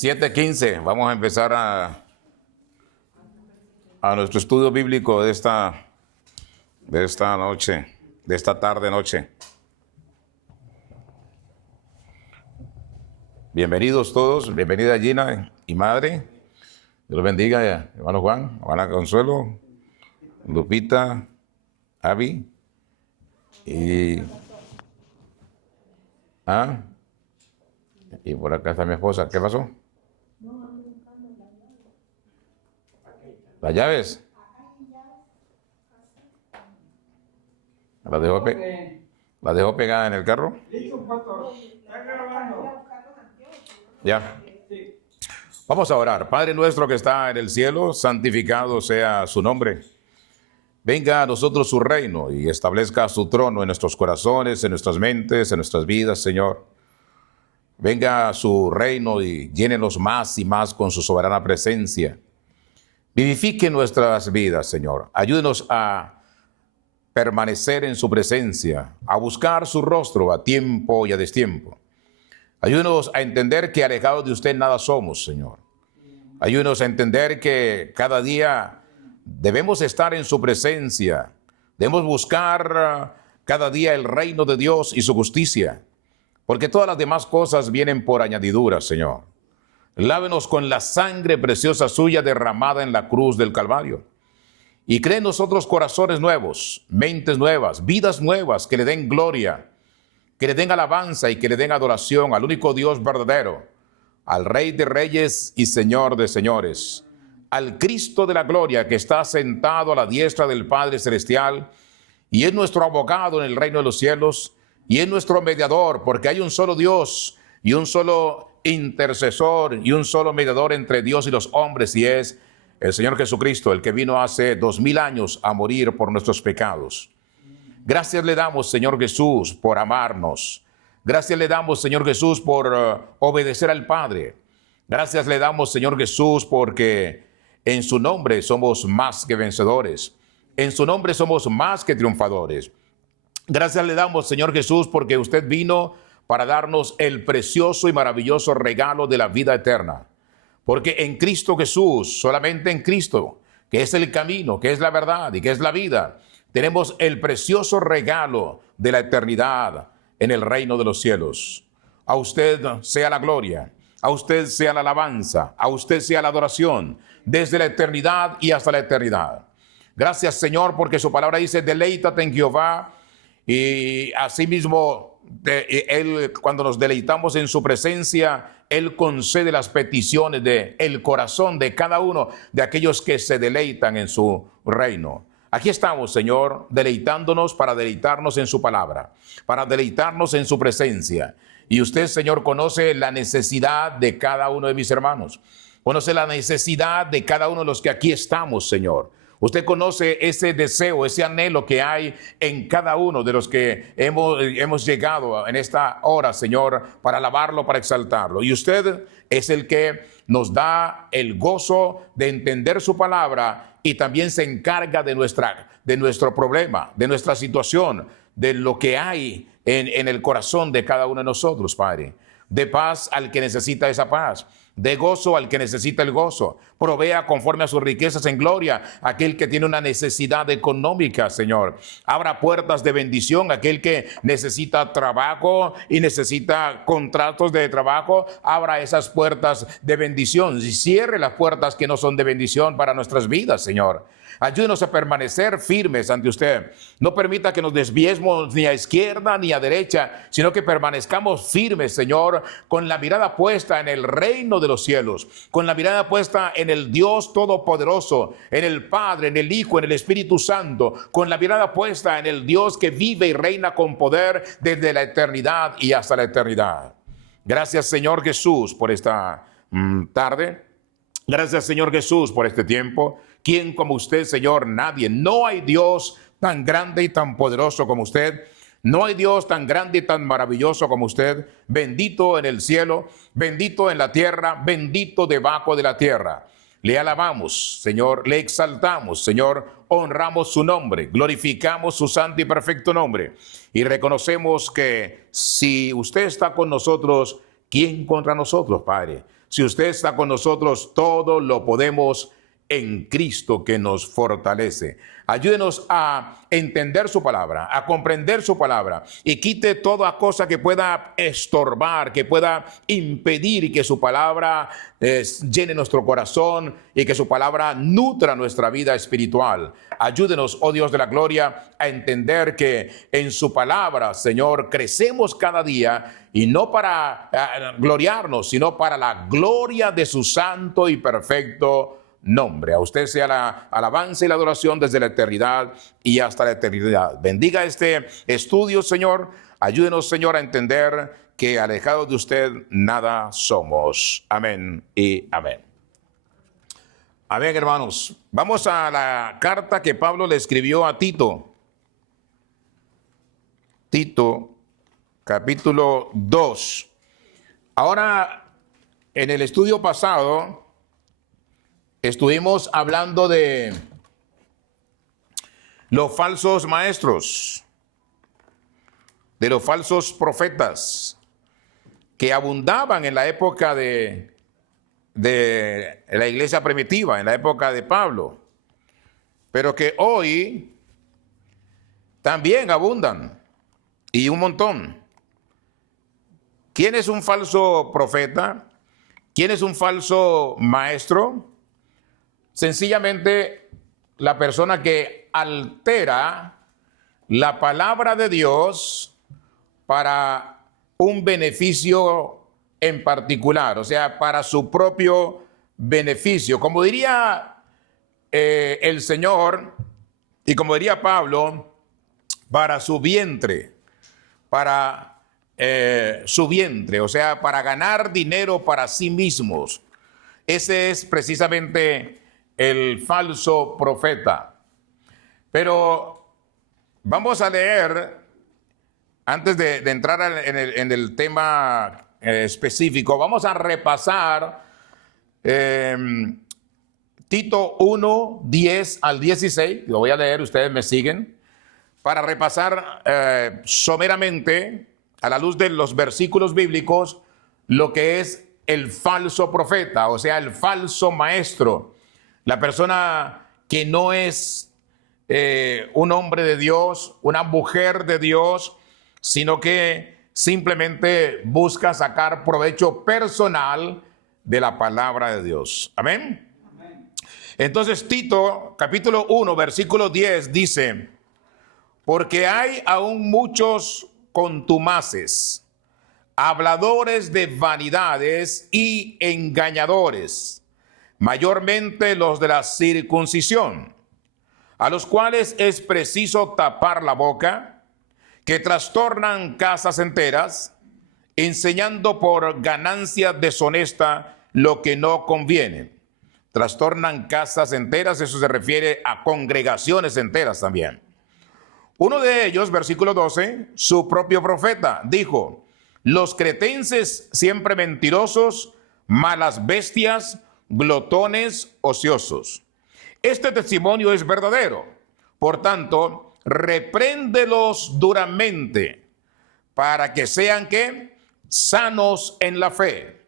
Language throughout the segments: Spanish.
7:15, vamos a empezar a nuestro estudio bíblico de esta noche, de esta tarde-noche. Bienvenidos todos, bienvenida Gina y madre. Dios los bendiga, hermano Juan, hermana Consuelo, Lupita, Abby y por acá está mi esposa. ¿Qué pasó? ¿Las llaves? ¿Las dejó pegada en el carro? Ya. Vamos a orar. Padre nuestro que está en el cielo, santificado sea su nombre. Venga a nosotros su reino y establezca su trono en nuestros corazones, en nuestras mentes, en nuestras vidas, Señor. Venga a su reino y llénenos más y más con su soberana presencia. Vivifique nuestras vidas, Señor. Ayúdenos a permanecer en su presencia, a buscar su rostro a tiempo y a destiempo. Ayúdenos a entender que alejados de usted nada somos, Señor. Ayúdenos a entender que cada día debemos estar en su presencia. Debemos buscar cada día el reino de Dios y su justicia, porque todas las demás cosas vienen por añadidura, Señor. Lávenos con la sangre preciosa suya derramada en la cruz del Calvario. Y cree en nosotros corazones nuevos, mentes nuevas, vidas nuevas que le den gloria, que le den alabanza y que le den adoración al único Dios verdadero, al Rey de Reyes y Señor de Señores, al Cristo de la gloria que está sentado a la diestra del Padre Celestial y es nuestro abogado en el reino de los cielos y es nuestro mediador, porque hay un solo Dios y un solo intercesor y un solo mediador entre Dios y los hombres, y es el Señor Jesucristo, el que vino hace 2000 años a morir por nuestros pecados. Gracias le damos, Señor Jesús, por amarnos. Gracias le damos, Señor Jesús, por obedecer al Padre. Gracias le damos, Señor Jesús, porque en su nombre somos más que vencedores. En su nombre somos más que triunfadores. Gracias le damos, Señor Jesús, porque usted vino para darnos el precioso y maravilloso regalo de la vida eterna. Porque en Cristo Jesús, solamente en Cristo, que es el camino, que es la verdad y que es la vida, tenemos el precioso regalo de la eternidad en el reino de los cielos. A usted sea la gloria, a usted sea la alabanza, a usted sea la adoración, desde la eternidad y hasta la eternidad. Gracias, Señor, porque su palabra dice, deleítate en Jehová, y asimismo, Él, cuando nos deleitamos en su presencia, Él concede las peticiones del corazón de cada uno de aquellos que se deleitan en su reino. Aquí estamos, Señor, deleitándonos para deleitarnos en su palabra, para deleitarnos en su presencia. Y usted, Señor, conoce la necesidad de cada uno de mis hermanos. Conoce la necesidad de cada uno de los que aquí estamos, Señor. Usted conoce ese deseo, ese anhelo que hay en cada uno de los que hemos llegado en esta hora, Señor, para alabarlo, para exaltarlo. Y usted es el que nos da el gozo de entender su palabra y también se encarga de nuestro problema, de nuestra situación, de lo que hay en el corazón de cada uno de nosotros, Padre. De paz al que necesita esa paz, de gozo al que necesita el gozo. Provea conforme a sus riquezas en gloria aquel que tiene una necesidad económica, Señor. Abra puertas de bendición a aquel que necesita trabajo y necesita contratos de trabajo. Abra esas puertas de bendición y cierre las puertas que no son de bendición para nuestras vidas, Señor. Ayúdenos a permanecer firmes ante usted. No permita que nos desviemos ni a izquierda ni a derecha, sino que permanezcamos firmes, Señor, con la mirada puesta en el reino de los cielos, con la mirada puesta en el Dios Todopoderoso, en el Padre, en el Hijo, en el Espíritu Santo, con la mirada puesta en el Dios que vive y reina con poder desde la eternidad y hasta la eternidad. Gracias, Señor Jesús, por esta tarde. Gracias, Señor Jesús, por este tiempo. ¿Quién como usted, Señor? Nadie. No hay Dios tan grande y tan poderoso como usted. No hay Dios tan grande y tan maravilloso como usted. Bendito en el cielo, bendito en la tierra, bendito debajo de la tierra. Le alabamos, Señor, le exaltamos, Señor, honramos su nombre, glorificamos su santo y perfecto nombre. Y reconocemos que si usted está con nosotros, ¿quién contra nosotros, Padre? Si usted está con nosotros, todo lo podemos en Cristo que nos fortalece. Ayúdenos a entender su palabra, a comprender su palabra y quite toda cosa que pueda estorbar, que pueda impedir y que su palabra llene nuestro corazón y que su palabra nutra nuestra vida espiritual. Ayúdenos, oh Dios de la gloria, a entender que en su palabra, Señor, crecemos cada día y no para gloriarnos, sino para la gloria de su santo y perfecto nombre. A usted sea la alabanza y la adoración desde la eternidad y hasta la eternidad. Bendiga este estudio, Señor. Ayúdenos, Señor, a entender que alejados de usted nada somos. Amén y amén. Amén, hermanos. Vamos a la carta que Pablo le escribió a Tito. Tito, capítulo 2. Ahora, en el estudio pasado, estuvimos hablando de los falsos maestros, de los falsos profetas que abundaban en la época de la iglesia primitiva, en la época de Pablo, pero que hoy también abundan y un montón. ¿Quién es un falso profeta? ¿Quién es un falso maestro? Sencillamente la persona que altera la palabra de Dios para un beneficio en particular, o sea, para su propio beneficio. Como diría el Señor y como diría Pablo, para su vientre, o sea, para ganar dinero para sí mismos. Ese es precisamente el falso profeta. Pero vamos a leer, antes de entrar en el tema específico, vamos a repasar Tito 1, 10 al 16. Lo voy a leer, ustedes me siguen, para repasar someramente, a la luz de los versículos bíblicos, lo que es el falso profeta, o sea, el falso maestro. La persona que no es un hombre de Dios, una mujer de Dios, sino que simplemente busca sacar provecho personal de la palabra de Dios. Amén. Amén. Entonces Tito, capítulo 1, versículo 10 dice: porque hay aún muchos contumaces, habladores de vanidades y engañadores, mayormente los de la circuncisión, a los cuales es preciso tapar la boca, que trastornan casas enteras, enseñando por ganancia deshonesta lo que no conviene. Trastornan casas enteras, eso se refiere a congregaciones enteras también. Uno de ellos, versículo 12, su propio profeta, dijo: los cretenses siempre mentirosos, malas bestias, glotones, ociosos. Este testimonio es verdadero. Por tanto, repréndelos duramente para que sean ¿qué? Sanos en la fe,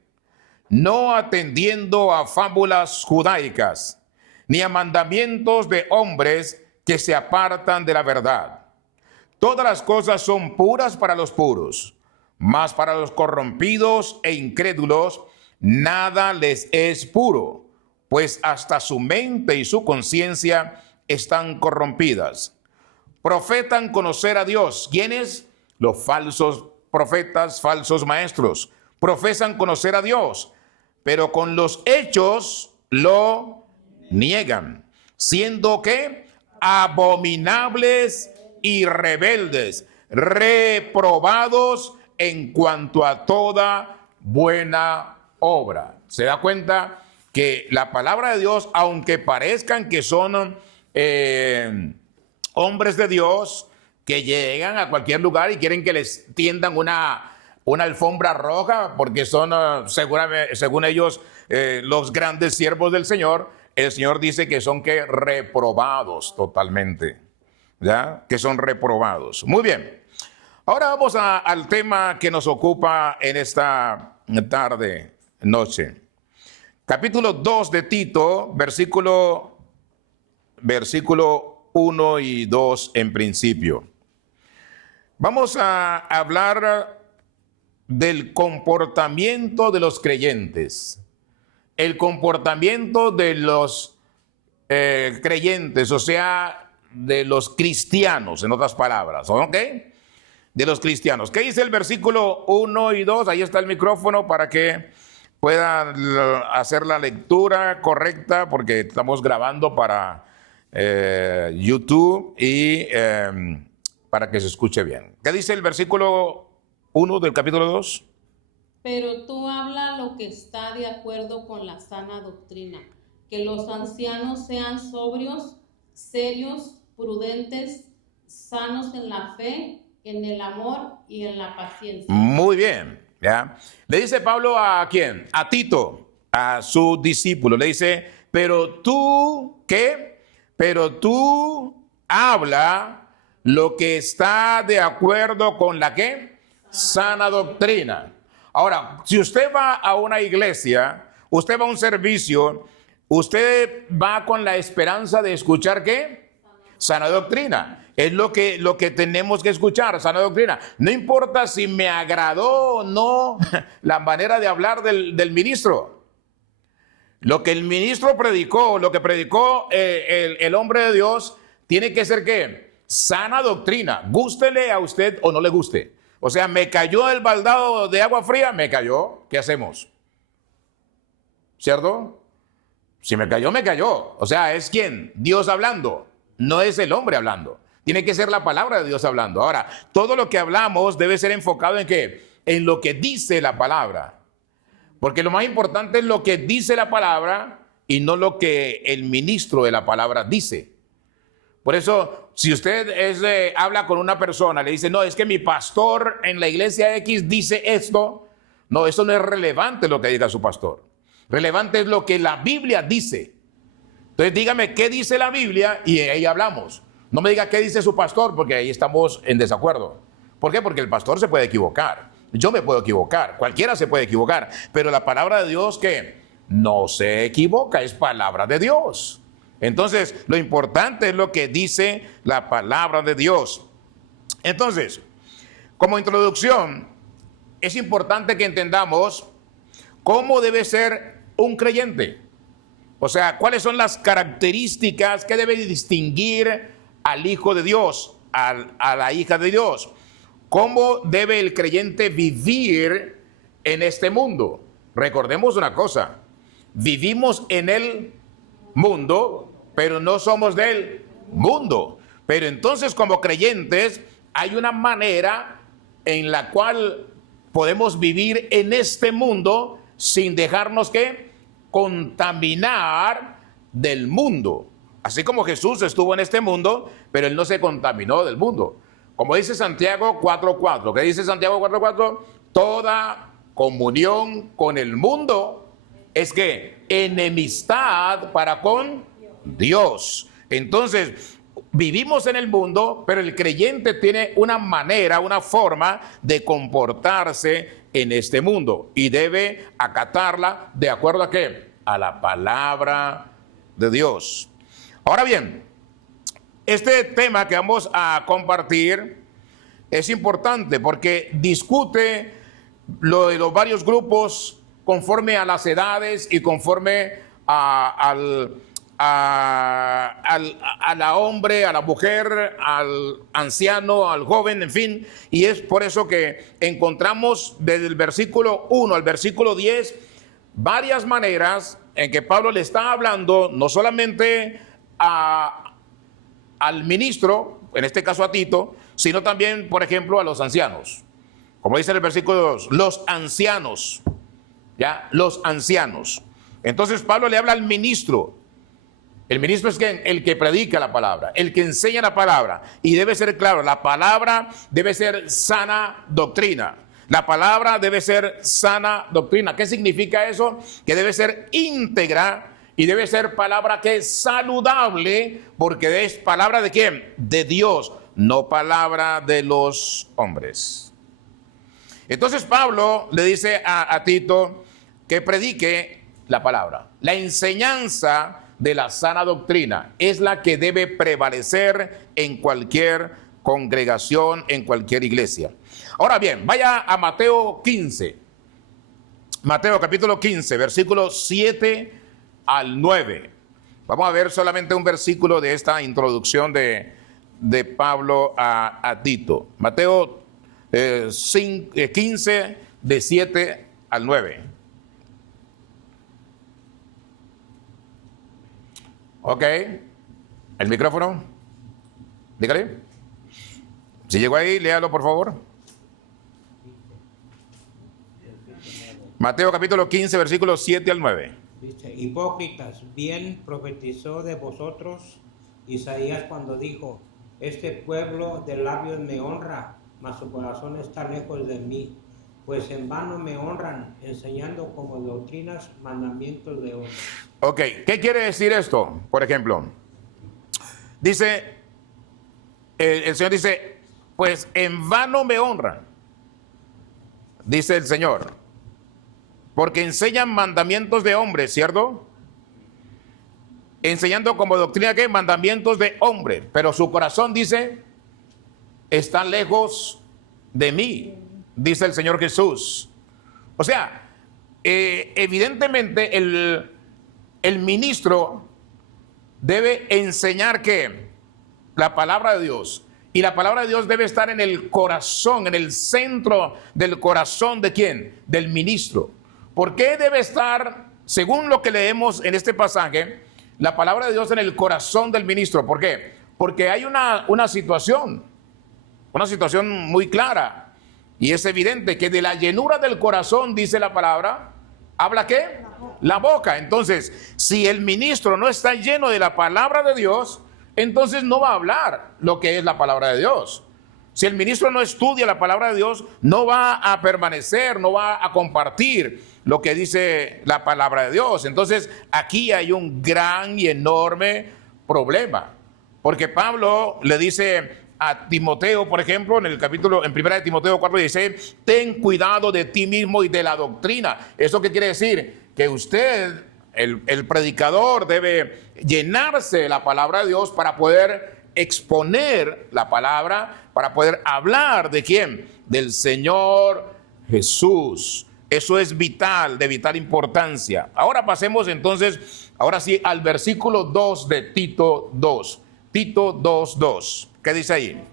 no atendiendo a fábulas judaicas, ni a mandamientos de hombres que se apartan de la verdad. Todas las cosas son puras para los puros, mas para los corrompidos e incrédulos nada les es puro, pues hasta su mente y su conciencia están corrompidas. Profetan conocer a Dios. ¿Quiénes? Los falsos profetas, falsos maestros. Profesan conocer a Dios, pero con los hechos lo niegan, siendo que abominables y rebeldes, reprobados en cuanto a toda buena obra. ¿Se da cuenta que la palabra de Dios, aunque parezcan que son hombres de Dios, que llegan a cualquier lugar y quieren que les tiendan una alfombra roja, porque son, según ellos, los grandes siervos del Señor, el Señor dice que son que reprobados totalmente, ¿ya? Que son reprobados. Muy bien. Ahora vamos al tema que nos ocupa en esta tarde, noche. Capítulo 2 de Tito, versículo 1 y 2 en principio. Vamos a hablar del comportamiento de los creyentes. El comportamiento de los creyentes, o sea, de los cristianos, en otras palabras, ¿ok? De los cristianos. ¿Qué dice el versículo 1 y 2? Ahí está el micrófono para que puedan hacer la lectura correcta, porque estamos grabando para YouTube y para que se escuche bien. ¿Qué dice el versículo 1 del capítulo 2? Pero tú habla lo que está de acuerdo con la sana doctrina, que los ancianos sean sobrios, serios, prudentes, sanos en la fe, en el amor y en la paciencia. Muy bien, ¿ya? Le dice Pablo a ¿quién? A Tito, a su discípulo. Le dice, pero tú, ¿qué? Pero tú habla lo que está de acuerdo con la ¿qué? Sana doctrina. Ahora, si usted va a una iglesia, usted va a un servicio, usted va con la esperanza de escuchar ¿qué? Sana doctrina. Es lo que tenemos que escuchar, sana doctrina. No importa si me agradó o no la manera de hablar del ministro. Lo que el ministro predicó, lo que predicó el hombre de Dios, tiene que ser ¿qué? Sana doctrina. Gústele a usted o no le guste. O sea, me cayó el baldado de agua fría, me cayó. ¿Qué hacemos? ¿Cierto? Si me cayó, me cayó. O sea, ¿es quién? Dios hablando. No es el hombre hablando. Tiene que ser la palabra de Dios hablando. Ahora, todo lo que hablamos debe ser enfocado en ¿qué? En lo que dice la palabra. Porque lo más importante es lo que dice la palabra y no lo que el ministro de la palabra dice. Por eso, si usted habla con una persona, le dice, no, es que mi pastor en la iglesia X dice esto. No, eso no es relevante lo que diga su pastor. Relevante es lo que la Biblia dice. Entonces dígame qué dice la Biblia y ahí hablamos. No me diga qué dice su pastor, porque ahí estamos en desacuerdo. ¿Por qué? Porque el pastor se puede equivocar. Yo me puedo equivocar. Cualquiera se puede equivocar. Pero la palabra de Dios que no se equivoca, es palabra de Dios. Entonces, lo importante es lo que dice la palabra de Dios. Entonces, como introducción, es importante que entendamos cómo debe ser un creyente. O sea, cuáles son las características que debe distinguir al hijo de Dios, a la hija de Dios. ¿Cómo debe el creyente vivir en este mundo? Recordemos una cosa, vivimos en el mundo, pero no somos del mundo. Pero entonces, como creyentes, hay una manera en la cual podemos vivir en este mundo sin dejarnos que contaminar del mundo. Así como Jesús estuvo en este mundo, pero él no se contaminó del mundo. Como dice Santiago 4:4. ¿Qué dice Santiago 4:4? Toda comunión con el mundo es que enemistad para con Dios. Entonces, vivimos en el mundo, pero el creyente tiene una manera, una forma de comportarse en este mundo y debe acatarla de acuerdo a ¿qué? A la palabra de Dios. Ahora bien, este tema que vamos a compartir es importante porque discute lo de los varios grupos conforme a las edades y conforme a la hombre, a la mujer, al anciano, al joven, en fin. Y es por eso que encontramos desde el versículo 1 al versículo 10 varias maneras en que Pablo le está hablando no solamente al ministro, en este caso a Tito, sino también, por ejemplo, a los ancianos. Como dice en el versículo 2, los ancianos, ¿ya? Los ancianos. Entonces Pablo le habla al ministro. El ministro es el que predica la palabra, el que enseña la palabra. Y debe ser claro, la palabra debe ser sana doctrina. La palabra debe ser sana doctrina. ¿Qué significa eso? Que debe ser íntegra y debe ser palabra que es saludable, porque es palabra de ¿quién? De Dios, no palabra de los hombres. Entonces Pablo le dice a Tito que predique la palabra. La enseñanza de la sana doctrina es la que debe prevalecer en cualquier congregación, en cualquier iglesia. Ahora bien, vaya a Mateo 15. Mateo capítulo 15, versículos 7 al 9. Vamos a ver solamente un versículo de esta introducción de Pablo a Tito. Mateo 15, de 7 al 9. Ok. ¿El micrófono? Dígale. Si llegó ahí, léalo por favor. Mateo capítulo 15, versículos 7 al 9. Dice: hipócritas, bien profetizó de vosotros Isaías cuando dijo: este pueblo de labios me honra, mas su corazón está lejos de mí, pues en vano me honran, enseñando como doctrinas mandamientos de hombres. Ok, ¿qué quiere decir esto? Por ejemplo, dice, el Señor dice, pues en vano me honran, dice el Señor, porque enseñan mandamientos de hombres, ¿cierto? Enseñando como doctrina que mandamientos de hombres, pero su corazón dice, están lejos de mí, dice el Señor Jesús. O sea, evidentemente el ministro debe enseñar que la palabra de Dios, y la palabra de Dios debe estar en el corazón, en el centro del corazón ¿de quién? Del ministro. ¿Por qué debe estar, según lo que leemos en este pasaje, la palabra de Dios en el corazón del ministro? ¿Por qué? Porque hay una situación muy clara, y es evidente que de la llenura del corazón, dice la palabra, ¿habla qué? La boca. Entonces, si el ministro no está lleno de la palabra de Dios, entonces no va a hablar lo que es la palabra de Dios. Si el ministro no estudia la palabra de Dios, no va a permanecer, no va a compartir lo que dice la palabra de Dios. Entonces, aquí hay un gran y enorme problema, porque Pablo le dice a Timoteo, por ejemplo, en 1 de Timoteo 4:16, ten cuidado de ti mismo y de la doctrina. ¿Eso qué quiere decir? Que usted, el predicador, debe llenarse de la palabra de Dios para poder exponer la palabra, para poder hablar ¿de quién? Del Señor Jesús. Eso es vital, de vital importancia. Ahora pasemos entonces, ahora sí, al versículo 2 de Tito 2. Tito 2:2. ¿Qué dice ahí?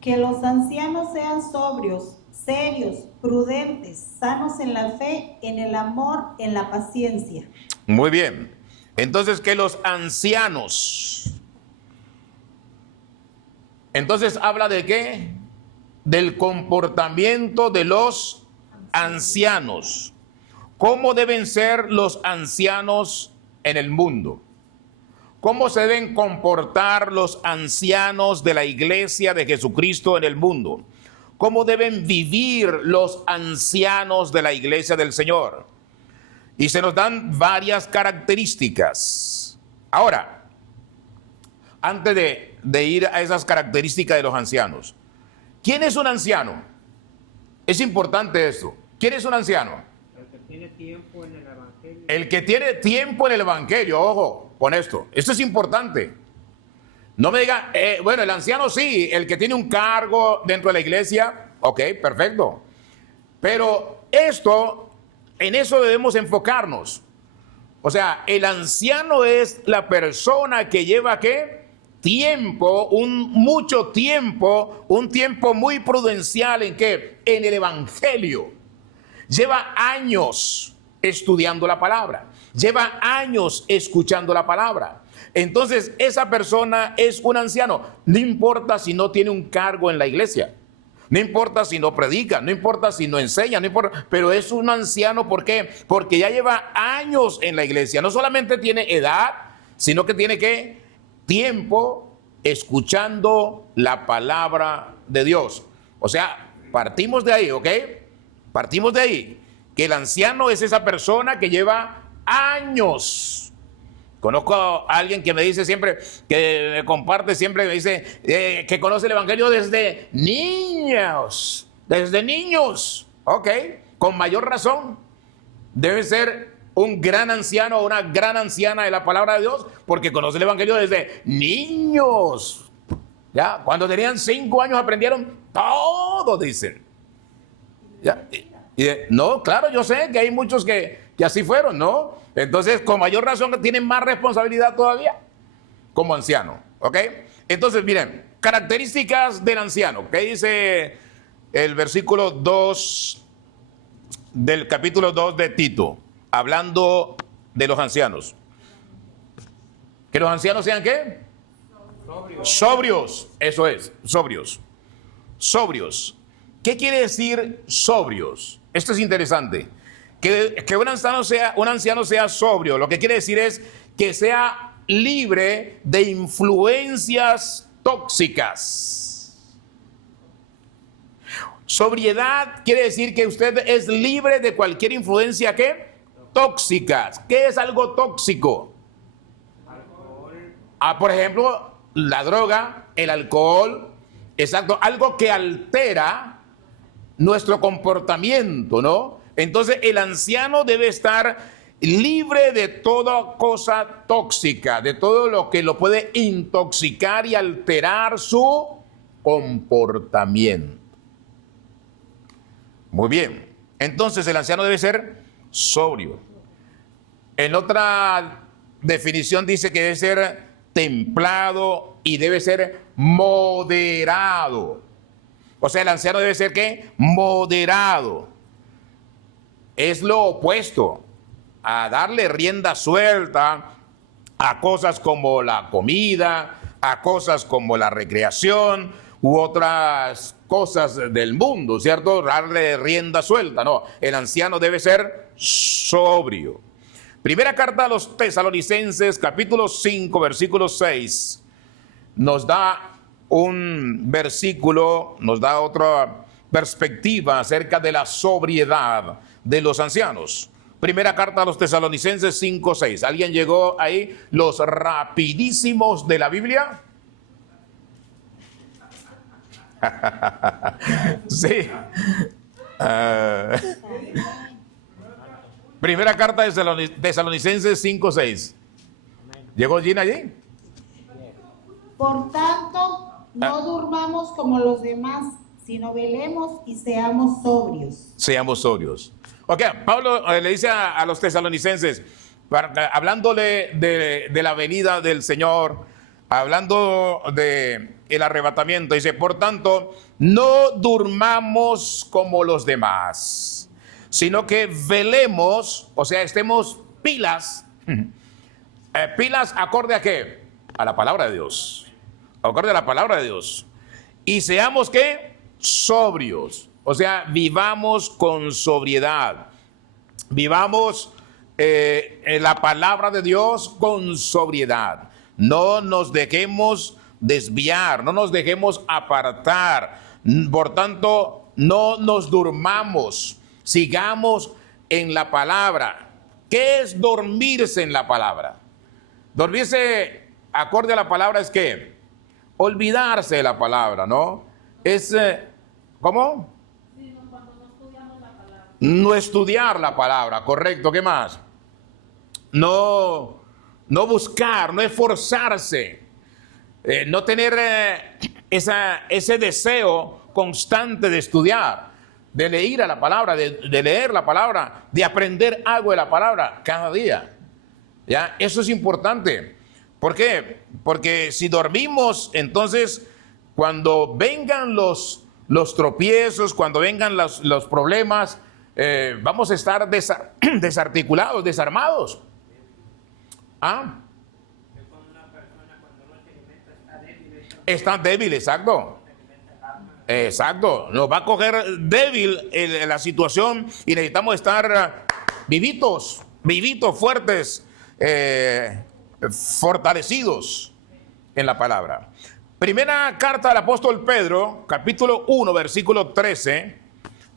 Que los ancianos sean sobrios, serios, prudentes, sanos en la fe, en el amor, en la paciencia. Muy bien. Entonces, que los ancianos. Entonces, ¿habla de qué? Del comportamiento de los ancianos. ¿Cómo deben ser los ancianos en el mundo? ¿Cómo se deben comportar los ancianos de la iglesia de Jesucristo en el mundo? ¿Cómo deben vivir los ancianos de la iglesia del Señor? Y se nos dan varias características. Ahora, antes de ir a esas características de los ancianos, ¿quién es un anciano? Es importante esto. ¿Quién es un anciano? El que tiene tiempo en el evangelio. El que tiene tiempo en el evangelio, ojo con esto. Esto es importante. No me diga, bueno, el anciano sí, el que tiene un cargo dentro de la iglesia, ok, perfecto. Pero en eso debemos enfocarnos. O sea, el anciano es la persona que lleva, ¿qué? Tiempo, mucho tiempo, un tiempo muy prudencial ¿en qué? En el evangelio. Lleva años estudiando la palabra, lleva años escuchando la palabra. Entonces, esa persona es un anciano. No importa si no tiene un cargo en la iglesia, no importa si no predica, no importa si no enseña, no importa, pero es un anciano. ¿Por qué? Porque ya lleva años en la iglesia. No solamente tiene edad, sino que tiene ¿qué? Tiempo escuchando la palabra de Dios. O sea, partimos de ahí, ¿ok? Partimos de ahí, que el anciano es esa persona que lleva años Conozco a alguien que me dice siempre, que me comparte siempre, me dice que conoce el Evangelio desde niños. Desde niños. Ok, con mayor razón. Debe ser un gran anciano o una gran anciana de la palabra de Dios, porque conoce el Evangelio desde niños. Ya, cuando tenían 5 años aprendieron todo, dicen. Ya, no, claro, yo sé que hay muchos que así fueron, ¿no? Entonces, con mayor razón, tienen más responsabilidad todavía como anciano, ¿ok? Entonces, miren, características del anciano. ¿Qué dice el versículo 2 del capítulo 2 de Tito? Hablando de los ancianos. ¿Que los ancianos sean qué? Sobrios. Eso es, sobrios. Sobrios. ¿Qué quiere decir sobrios? Esto es interesante. Que un anciano sea sobrio, lo que quiere decir es que sea libre de influencias tóxicas. Sobriedad quiere decir que usted es libre de cualquier influencia, ¿qué? Tóxica. ¿Qué es algo tóxico? Por ejemplo, la droga, el alcohol, exacto, algo que altera nuestro comportamiento, ¿no? Entonces el anciano debe estar libre de toda cosa tóxica, de todo lo que lo puede intoxicar y alterar su comportamiento. Muy bien, entonces el anciano debe ser sobrio. En otra definición dice que debe ser templado y debe ser moderado. O sea, el anciano debe ser ¿qué? Moderado. Es lo opuesto a darle rienda suelta a cosas como la comida, a cosas como la recreación u otras cosas del mundo, ¿cierto? Darle rienda suelta. No, el anciano debe ser sobrio. Primera carta a los Tesalonicenses, capítulo 5, versículo 6, nos da un versículo, nos da otra perspectiva acerca de la sobriedad de los ancianos. Primera carta a los Tesalonicenses 5, 6. ¿Alguien llegó ahí? Los rapidísimos de la Biblia. Sí. Primera carta de Tesalonicenses 5, 6. ¿Llegó Gina allí? Por tanto, no durmamos como los demás, sino velemos y seamos sobrios. Seamos sobrios. Ok, Pablo le dice a los tesalonicenses, hablándole de la venida del Señor, hablando de el arrebatamiento, dice, por tanto, no durmamos como los demás, sino que velemos, o sea, estemos pilas. Pilas acorde a qué? A la palabra de Dios. Acorde a la palabra de Dios. Y seamos ¿qué? Sobrios. O sea, vivamos con sobriedad. Vivamos en la palabra de Dios con sobriedad. No nos dejemos desviar, no nos dejemos apartar. Por tanto, no nos durmamos. Sigamos en la palabra. ¿Qué es dormirse en la palabra? Dormirse acorde a la palabra es que olvidarse de la palabra, ¿no? Es, ¿cómo? Sí, cuando no estudiamos la palabra. No estudiar la palabra, correcto. ¿Qué más? No buscar, no esforzarse, no tener ese deseo constante de estudiar, de leer a la palabra, de leer la palabra, de aprender algo de la palabra cada día. ¿Ya? Eso es importante. ¿Por qué? Porque si dormimos, entonces cuando vengan los tropiezos, cuando vengan los problemas, vamos a estar desarticulados, desarmados. ¿Ah? Está débil, exacto. Exacto. Nos va a coger débil la situación y necesitamos estar vivitos, fuertes, fortalecidos en la palabra. Primera carta del apóstol Pedro, capítulo 1, versículo 13,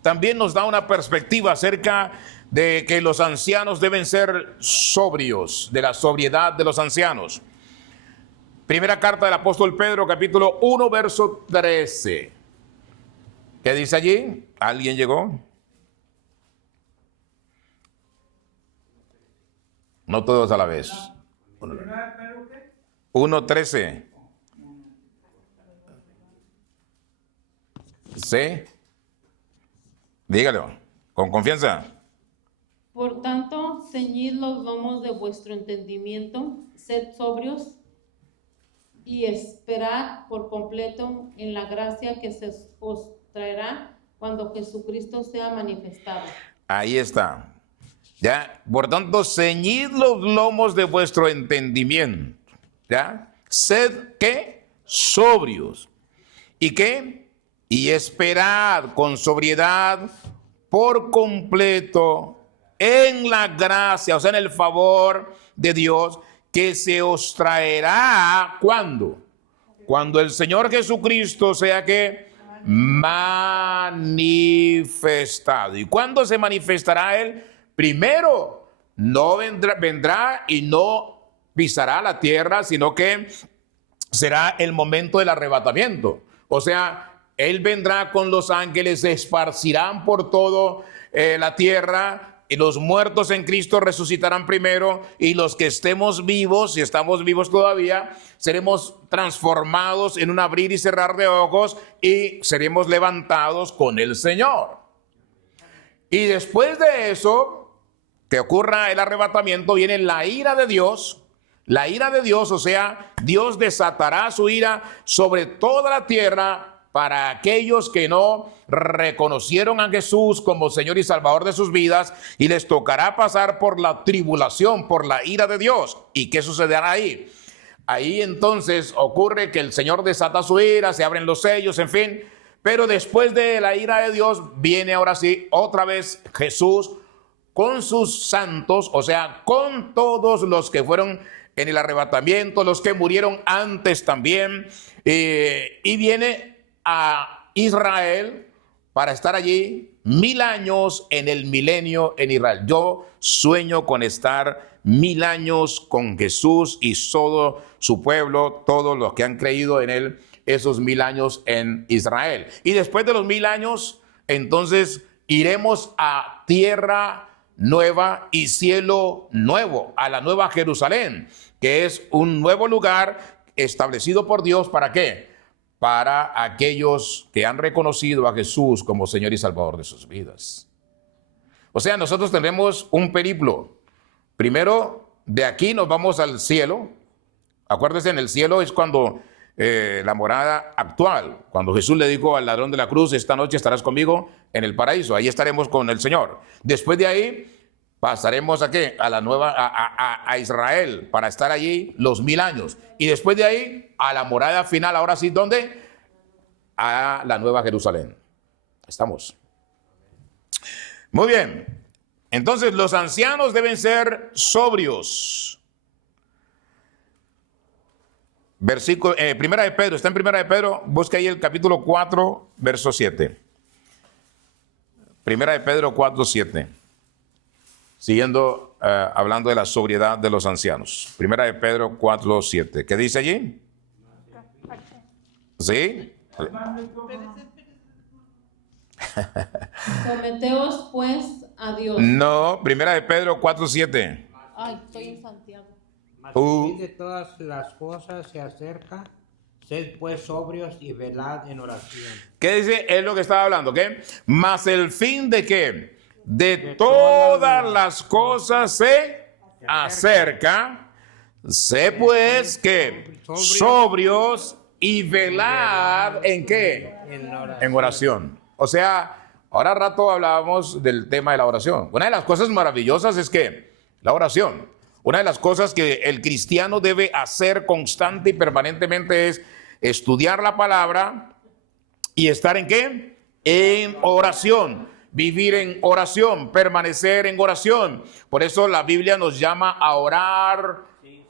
también nos da una perspectiva acerca de que los ancianos deben ser sobrios, de la sobriedad de los ancianos. Primera carta del apóstol Pedro, capítulo 1, verso 13. ¿Qué dice allí? ¿Alguien llegó? No todos a la vez. 1:13. ¿Sí? Dígalo, con confianza. Por tanto, ceñid los lomos de vuestro entendimiento, sed sobrios y esperad por completo en la gracia que se os traerá cuando Jesucristo sea manifestado. Ahí está. ¿Ya? Por tanto, ceñid los lomos de vuestro entendimiento. ¿Ya? Sed, ¿qué? Sobrios. ¿Y qué? Y esperad con sobriedad por completo en la gracia, o sea, en el favor de Dios que se os traerá. ¿Cuándo? Cuando el Señor Jesucristo sea que manifestado. ¿Y cuándo se manifestará Él? Primero, no vendrá y no pisará la tierra, sino que será el momento del arrebatamiento. O sea, Él vendrá con los ángeles, se esparcirán por todo la tierra, y los muertos en Cristo resucitarán primero, y los que estemos vivos, si estamos vivos todavía, seremos transformados en un abrir y cerrar de ojos y seremos levantados con el Señor. Y después de eso, que ocurra el arrebatamiento, viene la ira de Dios. La ira de Dios, o sea, Dios desatará su ira sobre toda la tierra para aquellos que no reconocieron a Jesús como Señor y Salvador de sus vidas, y les tocará pasar por la tribulación, por la ira de Dios. ¿Y qué sucederá ahí? Ahí entonces ocurre que el Señor desata su ira, se abren los sellos, en fin. Pero después de la ira de Dios viene ahora sí otra vez Jesús con sus santos, o sea, con todos los que fueron en el arrebatamiento, los que murieron antes también, y viene a Israel para estar allí 1000 años en el milenio en Israel. Yo sueño con estar 1000 años con Jesús y todo su pueblo, todos los que han creído en él, esos 1000 años en Israel. Y después de los 1000 años, entonces iremos a tierra nueva y cielo nuevo, a la nueva Jerusalén, que es un nuevo lugar establecido por Dios. ¿Para qué? Para aquellos que han reconocido a Jesús como Señor y Salvador de sus vidas. O sea, nosotros tenemos un periplo. Primero, de aquí nos vamos al cielo. Acuérdense, en el cielo es cuando la morada actual, cuando Jesús le dijo al ladrón de la cruz: esta noche estarás conmigo en el paraíso. Ahí estaremos con el Señor. Después de ahí pasaremos ¿a qué? A la nueva, a Israel, para estar allí los 1000 años. Y después de ahí a la morada final, ahora sí, ¿dónde? A la nueva Jerusalén. Estamos. Muy bien. Entonces los ancianos deben ser sobrios. Versículo, Primera de Pedro, está en Primera de Pedro, busca ahí el capítulo 4, verso 7. Primera de Pedro 4, 7. Siguiendo hablando de la sobriedad de los ancianos. Primera de Pedro 4, 7. ¿Qué dice allí? ¿Sí? Someteos pues a Dios. No, Primera de Pedro 4, 7. Ay, estoy en Santiago. Mas el fin de todas las cosas se acerca, sed pues sobrios y velad en oración. ¿Qué dice? Es lo que estaba hablando, ¿qué? Mas el fin de qué? De todas las cosas se acerca. Sé pues que sobrios y velad ¿en qué? En oración. O sea, ahora rato hablábamos del tema de la oración. Una de las cosas maravillosas es que la oración, una de las cosas que el cristiano debe hacer constante y permanentemente es estudiar la palabra y estar ¿en qué? En oración. Vivir en oración, permanecer en oración. Por eso la Biblia nos llama a orar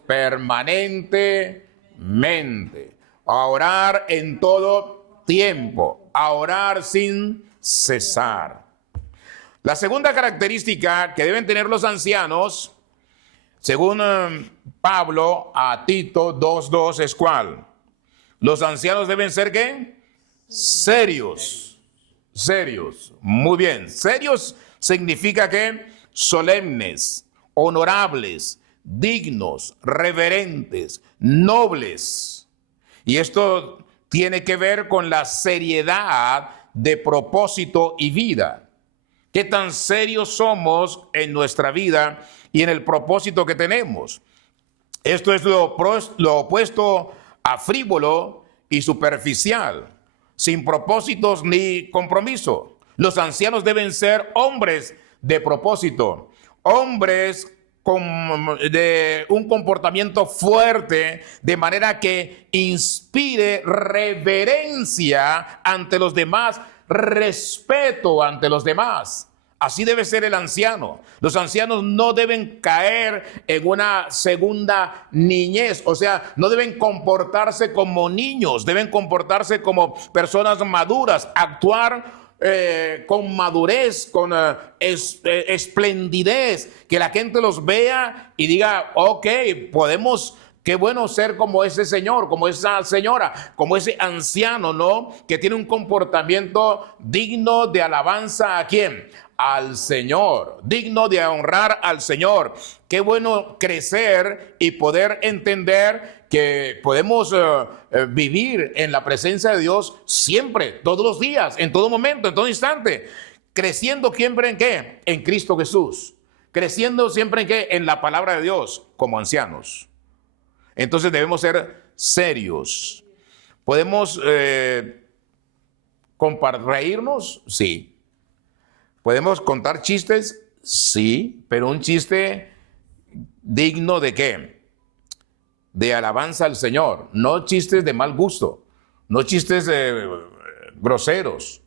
permanentemente, a orar en todo tiempo, a orar sin cesar. La segunda característica que deben tener los ancianos, según Pablo a Tito 2:2, es ¿cuál? Los ancianos deben ser ¿qué? Serios. Serios. Muy bien. Serios significa que solemnes, honorables, dignos, reverentes, nobles. Y esto tiene que ver con la seriedad de propósito y vida. ¿Qué tan serios somos en nuestra vida y en el propósito que tenemos? Esto es lo opuesto a frívolo y superficial, sin propósitos ni compromiso. Los ancianos deben ser hombres de propósito, hombres de un comportamiento fuerte, de manera que inspire reverencia ante los demás, respeto ante los demás. Así debe ser el anciano. Los ancianos no deben caer en una segunda niñez, o sea, no deben comportarse como niños, deben comportarse como personas maduras, actuar con madurez, con esplendidez, que la gente los vea y diga, ok, podemos, qué bueno ser como ese señor, como esa señora, como ese anciano, ¿no? Que tiene un comportamiento digno de alabanza ¿a quién? Al Señor, digno de honrar al Señor. Qué bueno crecer y poder entender que podemos vivir en la presencia de Dios siempre, todos los días, en todo momento, en todo instante, creciendo siempre ¿en qué? En Cristo Jesús, creciendo siempre ¿en qué? En la palabra de Dios, como ancianos. Entonces debemos ser serios. ¿Podemos reírnos? Sí. ¿Podemos contar chistes? Sí, pero un chiste digno ¿de qué? De alabanza al Señor, no chistes de mal gusto, no chistes groseros,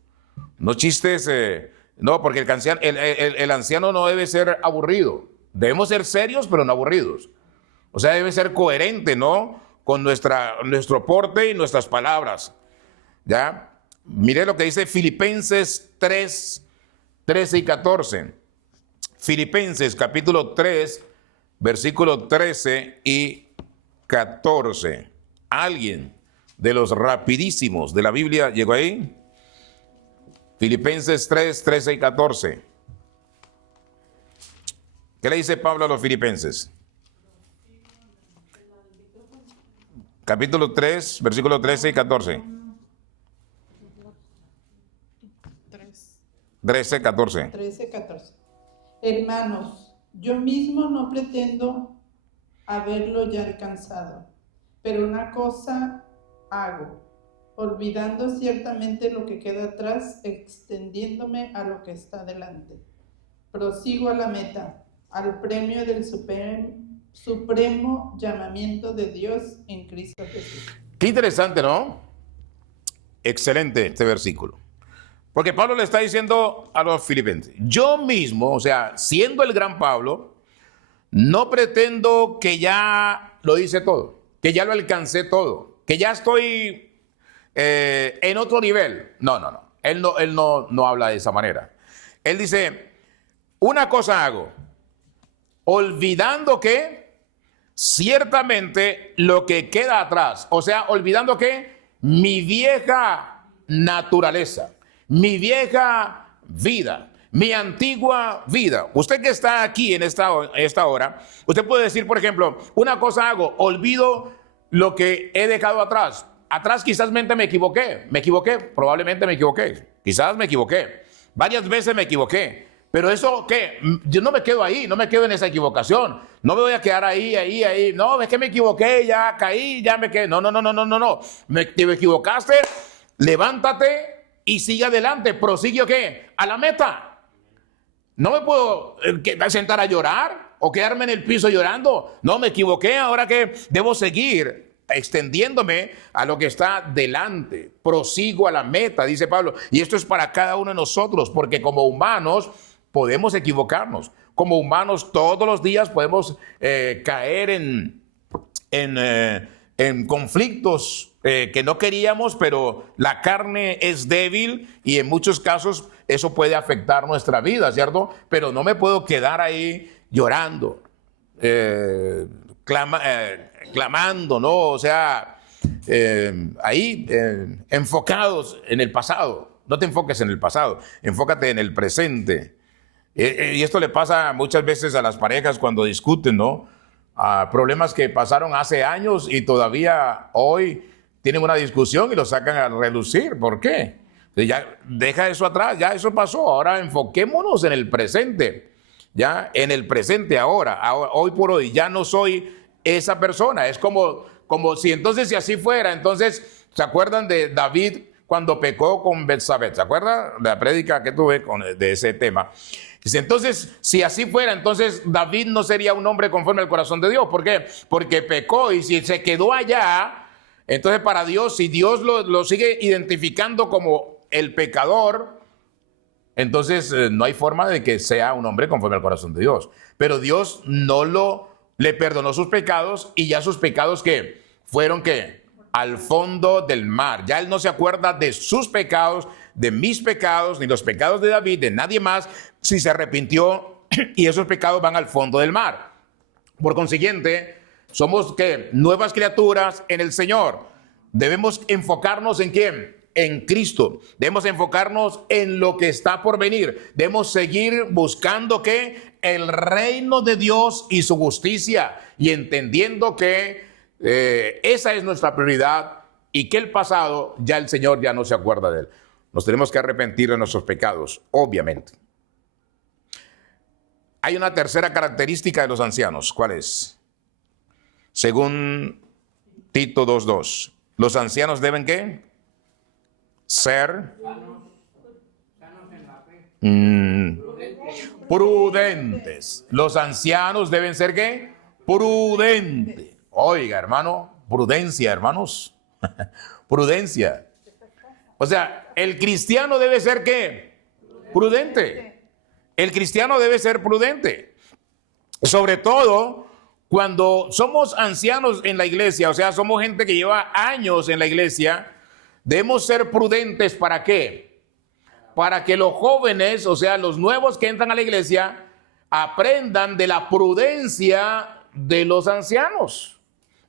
no chistes, no, porque el anciano no debe ser aburrido. Debemos ser serios, pero no aburridos. O sea, debe ser coherente, ¿no? Con nuestro porte y nuestras palabras. ¿Ya? Mire lo que dice Filipenses 3:13 y 14. Filipenses capítulo 3, versículo 13 y 14. ¿Alguien de los rapidísimos de la Biblia llegó ahí? Filipenses 3, 13 y 14. ¿Qué le dice Pablo a los filipenses? Capítulo 3, versículo 13 y 14. 13, 14. 13, 14. Hermanos, yo mismo no pretendo haberlo ya alcanzado, pero una cosa hago, olvidando ciertamente lo que queda atrás, extendiéndome a lo que está delante. Prosigo a la meta, al premio del supremo llamamiento de Dios en Cristo Jesús. Qué interesante, ¿no? Excelente este versículo. Porque Pablo le está diciendo a los filipenses, yo mismo, o sea, siendo el gran Pablo, no pretendo que ya lo hice todo, que ya lo alcancé todo, que ya estoy en otro nivel. No. Él no habla de esa manera. Él dice, una cosa hago, olvidando que ciertamente lo que queda atrás, o sea, olvidando que mi vieja naturaleza, mi vieja vida, mi antigua vida. Usted que está aquí en esta hora, usted puede decir, por ejemplo, una cosa hago, olvido lo que he dejado atrás. Atrás quizás me equivoqué, probablemente me equivoqué, quizás me equivoqué, varias veces me equivoqué. Pero eso, ¿qué? Yo no me quedo ahí, no me quedo en esa equivocación. No me voy a quedar ahí. No, es que me equivoqué, ya caí, ya me quedé. No. Te equivocaste, levántate y sigue adelante. Prosigue, ¿qué? A la meta. No me puedo sentar a llorar o quedarme en el piso llorando. No, me equivoqué, ahora que debo seguir extendiéndome a lo que está delante. Prosigo a la meta, dice Pablo. Y esto es para cada uno de nosotros, porque como humanos podemos equivocarnos. Como humanos todos los días podemos caer en conflictos que no queríamos, pero la carne es débil y en muchos casos eso puede afectar nuestra vida, ¿cierto? Pero no me puedo quedar ahí llorando, clamando, ¿no? O sea, ahí enfocados en el pasado. No te enfoques en el pasado, enfócate en el presente. Y esto le pasa muchas veces a las parejas cuando discuten, ¿no? Problemas que pasaron hace años y todavía hoy tienen una discusión y lo sacan a relucir. ¿Por qué? Ya deja eso atrás, ya eso pasó. Ahora enfoquémonos en el presente. Ya en el presente ahora, hoy por hoy, ya no soy esa persona. Es como si entonces, si así fuera, entonces, ¿se acuerdan de David cuando pecó con Betsabé? ¿Se acuerdan de la prédica que tuve de ese tema? Dice, entonces, si así fuera, entonces David no sería un hombre conforme al corazón de Dios. ¿Por qué? Porque pecó y si se quedó allá, entonces para Dios, si Dios lo sigue identificando como el pecador, entonces no hay forma de que sea un hombre conforme al corazón de Dios. Pero Dios le perdonó sus pecados y ya sus pecados que fueron que al fondo del mar. Ya él no se acuerda de sus pecados, de mis pecados, ni los pecados de David, de nadie más, si se arrepintió y esos pecados van al fondo del mar. Por consiguiente, somos ¿qué? Nuevas criaturas en el Señor. Debemos enfocarnos en ¿quién? En Cristo. Debemos enfocarnos en lo que está por venir. Debemos seguir buscando ¿qué? El reino de Dios y su justicia, y entendiendo que esa es nuestra prioridad y que el pasado ya el Señor ya no se acuerda de él. Nos tenemos que arrepentir de nuestros pecados, obviamente. Hay una tercera característica de los ancianos. ¿Cuál es? Según Tito 2:2, los ancianos deben ¿qué? Ser prudentes. Los ancianos deben ser ¿qué? Prudentes. Oiga, hermano, prudencia, hermanos. Prudencia. O sea, el cristiano debe ser ¿qué? Prudente. El cristiano debe ser prudente. Sobre todo cuando somos ancianos en la iglesia, o sea, somos gente que lleva años en la iglesia, debemos ser prudentes. ¿Para qué? Para que los jóvenes, o sea, los nuevos que entran a la iglesia, aprendan de la prudencia de los ancianos.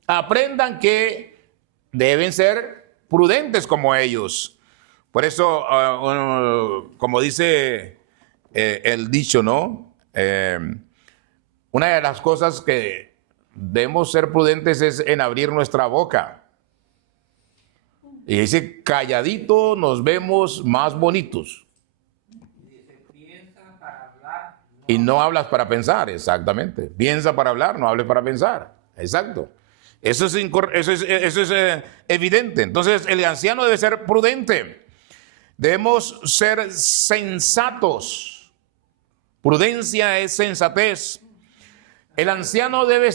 Aprendan que deben ser prudentes como ellos. Por eso, como dice el dicho, ¿no? Una de las cosas que debemos ser prudentes es en abrir nuestra boca. Y dice, calladito nos vemos más bonitos. Y no hablas para pensar, exactamente. Piensa para hablar, no hables para pensar. Exacto. Eso es evidente. Entonces, el anciano debe ser prudente. Debemos ser sensatos. Prudencia es sensatez. El anciano debe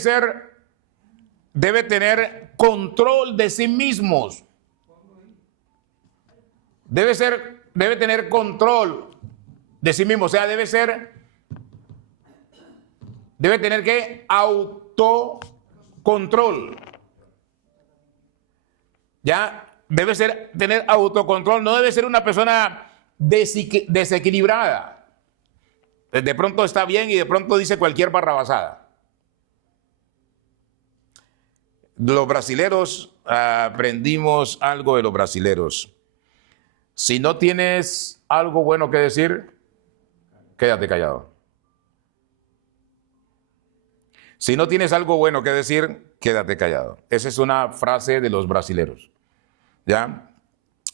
tener control de sí mismos. Debe tener control de sí mismo. O sea, debe tener que autocontrol. Ya debe tener autocontrol. No debe ser una persona desequilibrada. De pronto está bien y de pronto dice cualquier barrabasada. Los brasileros, aprendimos algo de los brasileros. Si no tienes algo bueno que decir, quédate callado. Si no tienes algo bueno que decir, quédate callado. Esa es una frase de los brasileros. ¿Ya?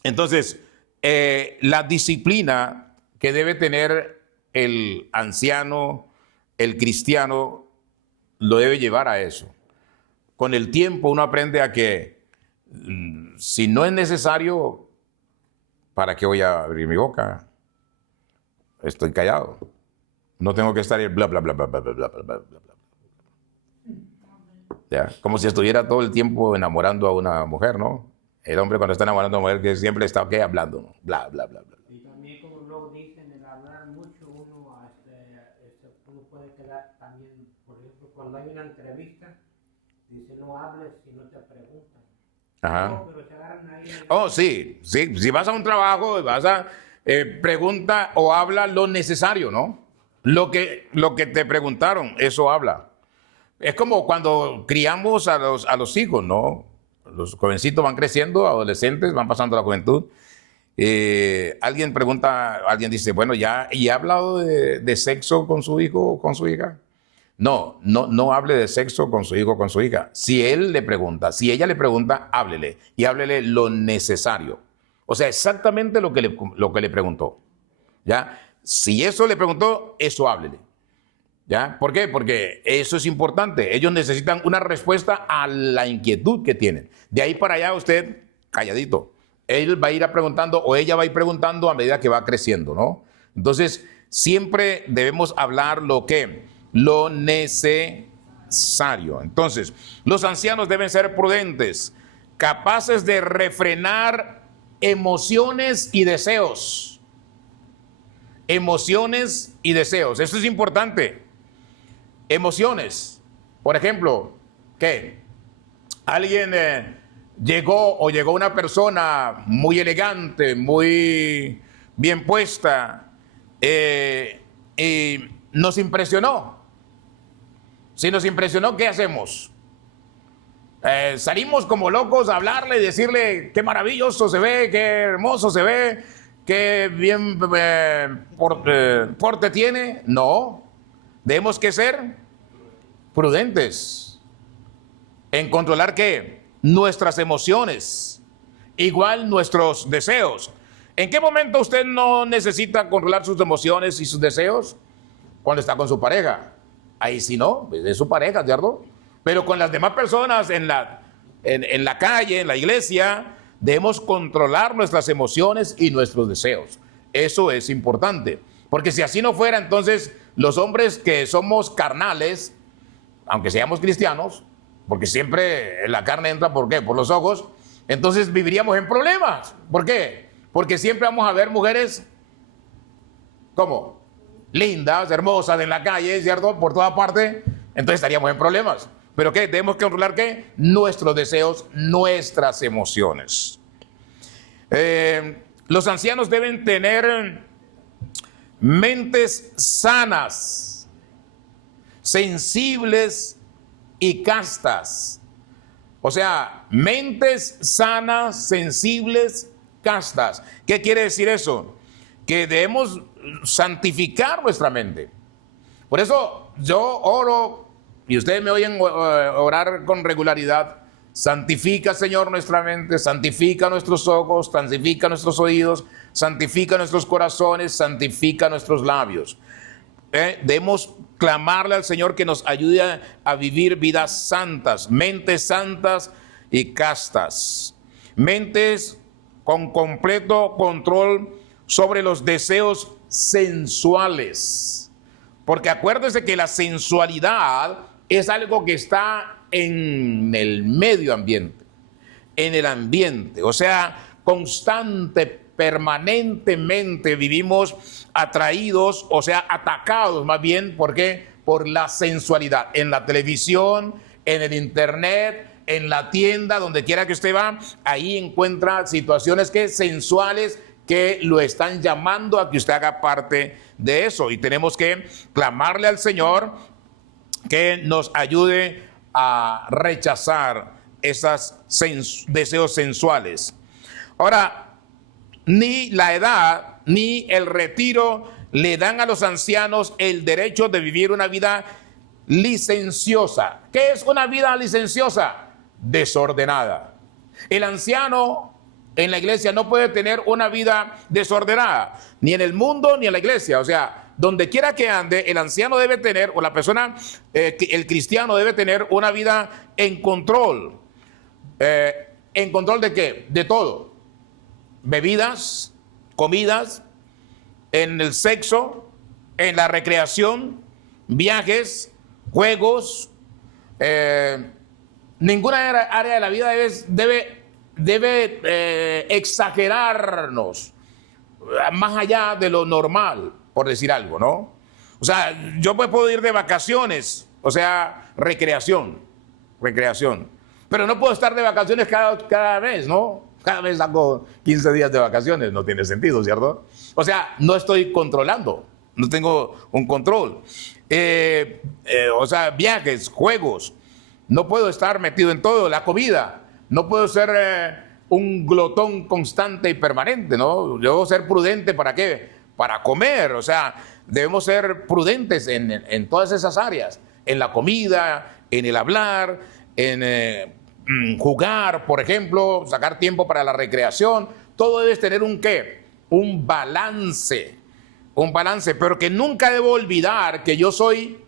Entonces, la disciplina que debe tener el anciano, el cristiano, lo debe llevar a eso. Con el tiempo uno aprende a que si no es necesario, ¿para qué voy a abrir mi boca? Estoy callado. No tengo que estar bla, bla, bla, bla, bla, bla, bla, bla, bla, bla. ¿Ya? Como si estuviera todo el tiempo enamorando a una mujer, ¿no? El hombre cuando está enamorando a una mujer que siempre está hablando, ¿no? Bla, bla, bla, bla. Y también como luego dicen, el hablar mucho uno puede quedar también, por ejemplo, cuando hay una entrevista, dice no hables si no te preguntan. Ajá. No, pero se agarran ahí en el- Oh, sí, sí. Si vas a un trabajo, vas a pregunta o habla lo necesario, ¿no? Lo que te preguntaron, eso habla. Es como cuando criamos a los hijos, ¿no? Los jovencitos van creciendo, adolescentes, van pasando a la juventud. Alguien pregunta, alguien dice, bueno, ya, ¿y ha hablado de sexo con su hijo o con su hija? No, no hable de sexo con su hijo o con su hija. Si él le pregunta, si ella le pregunta, háblele y háblele lo necesario. O sea, exactamente lo que le preguntó. ¿Ya? Si eso le preguntó, eso háblele. ¿Ya? ¿Por qué? Porque eso es importante. Ellos necesitan una respuesta a la inquietud que tienen. De ahí para allá usted, calladito. Él va a ir preguntando o ella va a ir preguntando a medida que va creciendo, ¿no? Entonces, siempre debemos hablar lo necesario. Entonces, los ancianos deben ser prudentes, capaces de refrenar emociones y deseos. Emociones y deseos. Eso es importante. Emociones. Por ejemplo, ¿qué? Alguien llegó una persona muy elegante, muy bien puesta, y nos impresionó. Si nos impresionó, ¿qué hacemos? Salimos como locos a hablarle y decirle qué maravilloso se ve, qué hermoso se ve, qué bien porte tiene. No, debemos que ser prudentes en controlar ¿qué? Nuestras emociones, igual nuestros deseos. ¿En qué momento usted no necesita controlar sus emociones y sus deseos? Cuando está con su pareja. Ahí sí no, es su pareja, ¿cierto? Pero con las demás personas en la calle, en la iglesia, debemos controlar nuestras emociones y nuestros deseos. Eso es importante. Porque si así no fuera, entonces los hombres que somos carnales, aunque seamos cristianos, porque siempre la carne entra, ¿por qué? Por los ojos, entonces viviríamos en problemas. ¿Por qué? Porque siempre vamos a ver mujeres, ¿cómo? Lindas, hermosas en la calle, ¿cierto? Por toda parte, entonces estaríamos en problemas. ¿Pero qué? Debemos controlar ¿qué? Nuestros deseos, nuestras emociones. Los ancianos deben tener mentes sanas, sensibles y castas. O sea, mentes sanas, sensibles, castas. ¿Qué quiere decir eso? Que debemos santificar nuestra mente. Por eso yo oro, y ustedes me oyen orar con regularidad. Santifica, Señor, nuestra mente, santifica nuestros ojos, santifica nuestros oídos, santifica nuestros corazones, santifica nuestros labios. Debemos clamarle al Señor que nos ayude a vivir vidas santas, mentes santas y castas. Mentes con completo control sobre los deseos sensuales. Porque acuérdense que la sensualidad es algo que está en el medio ambiente, en el ambiente. O sea, permanentemente vivimos atraídos, o sea, atacados más bien, ¿por qué? Por la sensualidad. En la televisión, en el internet, en la tienda, donde quiera que usted va, ahí encuentra situaciones sensuales que lo están llamando a que usted haga parte de eso. Y tenemos que clamarle al Señor que nos ayude a rechazar esos deseos sensuales. Ahora, ni la edad ni el retiro le dan a los ancianos el derecho de vivir una vida licenciosa. ¿Qué es una vida licenciosa? Desordenada. El anciano en la iglesia no puede tener una vida desordenada, ni en el mundo ni en la iglesia. O sea, donde quiera que ande, el anciano debe tener, o la persona, el cristiano debe tener una vida en control. ¿En control de qué? De todo. Bebidas, comidas, en el sexo, en la recreación, viajes, juegos. Ninguna área de la vida debe exagerarnos más allá de lo normal, por decir algo, ¿no? O sea, yo puedo ir de vacaciones, o sea, recreación. Pero no puedo estar de vacaciones cada mes, ¿no? Cada vez saco 15 días de vacaciones, no tiene sentido, ¿cierto? O sea, no estoy controlando, no tengo un control. O sea, viajes, juegos, no puedo estar metido en todo, la comida, no puedo ser un glotón constante y permanente, ¿no? Debo ser prudente, ¿para qué? Para comer, o sea, debemos ser prudentes en todas esas áreas, en la comida, en el hablar, en jugar, por ejemplo, sacar tiempo para la recreación. Todo debe tener un ¿qué? Un balance, pero que nunca debo olvidar que yo soy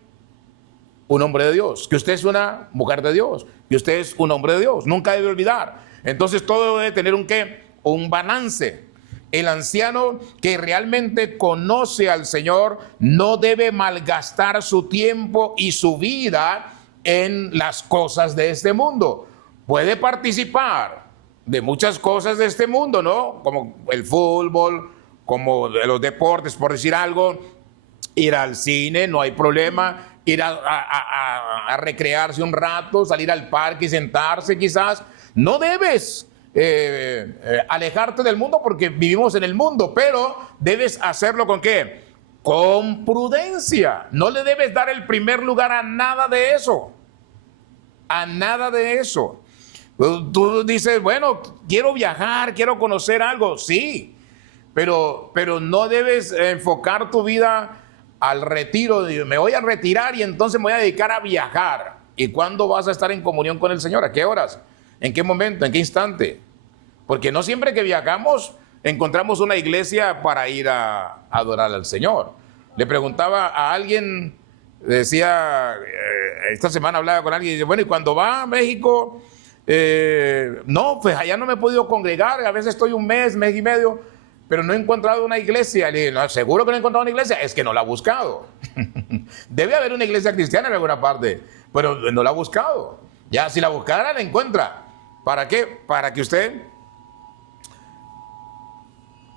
un hombre de Dios, que usted es una mujer de Dios, que usted es un hombre de Dios, nunca debe olvidar. Entonces todo debe tener un ¿qué? Un balance. El anciano que realmente conoce al Señor no debe malgastar su tiempo y su vida en las cosas de este mundo. Puede participar de muchas cosas de este mundo, ¿no? Como el fútbol, como los deportes, por decir algo, ir al cine, no hay problema, ir a recrearse un rato, salir al parque y sentarse quizás. No debes alejarte del mundo porque vivimos en el mundo, pero debes hacerlo ¿con qué? Con prudencia. No le debes dar el primer lugar a nada de eso. A nada de eso. Tú dices, bueno, quiero viajar, quiero conocer algo. Sí, pero no debes enfocar tu vida al retiro. Me voy a retirar y entonces me voy a dedicar a viajar. ¿Y cuándo vas a estar en comunión con el Señor? ¿A qué horas? ¿En qué momento? ¿En qué instante? Porque no siempre que viajamos encontramos una iglesia para ir a adorar al Señor. Le preguntaba a alguien, decía, esta semana hablaba con alguien y dice, bueno, ¿y cuando va a México? No, pues allá no me he podido congregar, a veces estoy un mes y medio, pero no he encontrado una iglesia. Le dije, no, ¿seguro que no he encontrado una iglesia? Es que no la ha buscado. Debe haber una iglesia cristiana en alguna parte, pero no la ha buscado. Ya, si la buscara, la encuentra. ¿Para qué? Para que usted,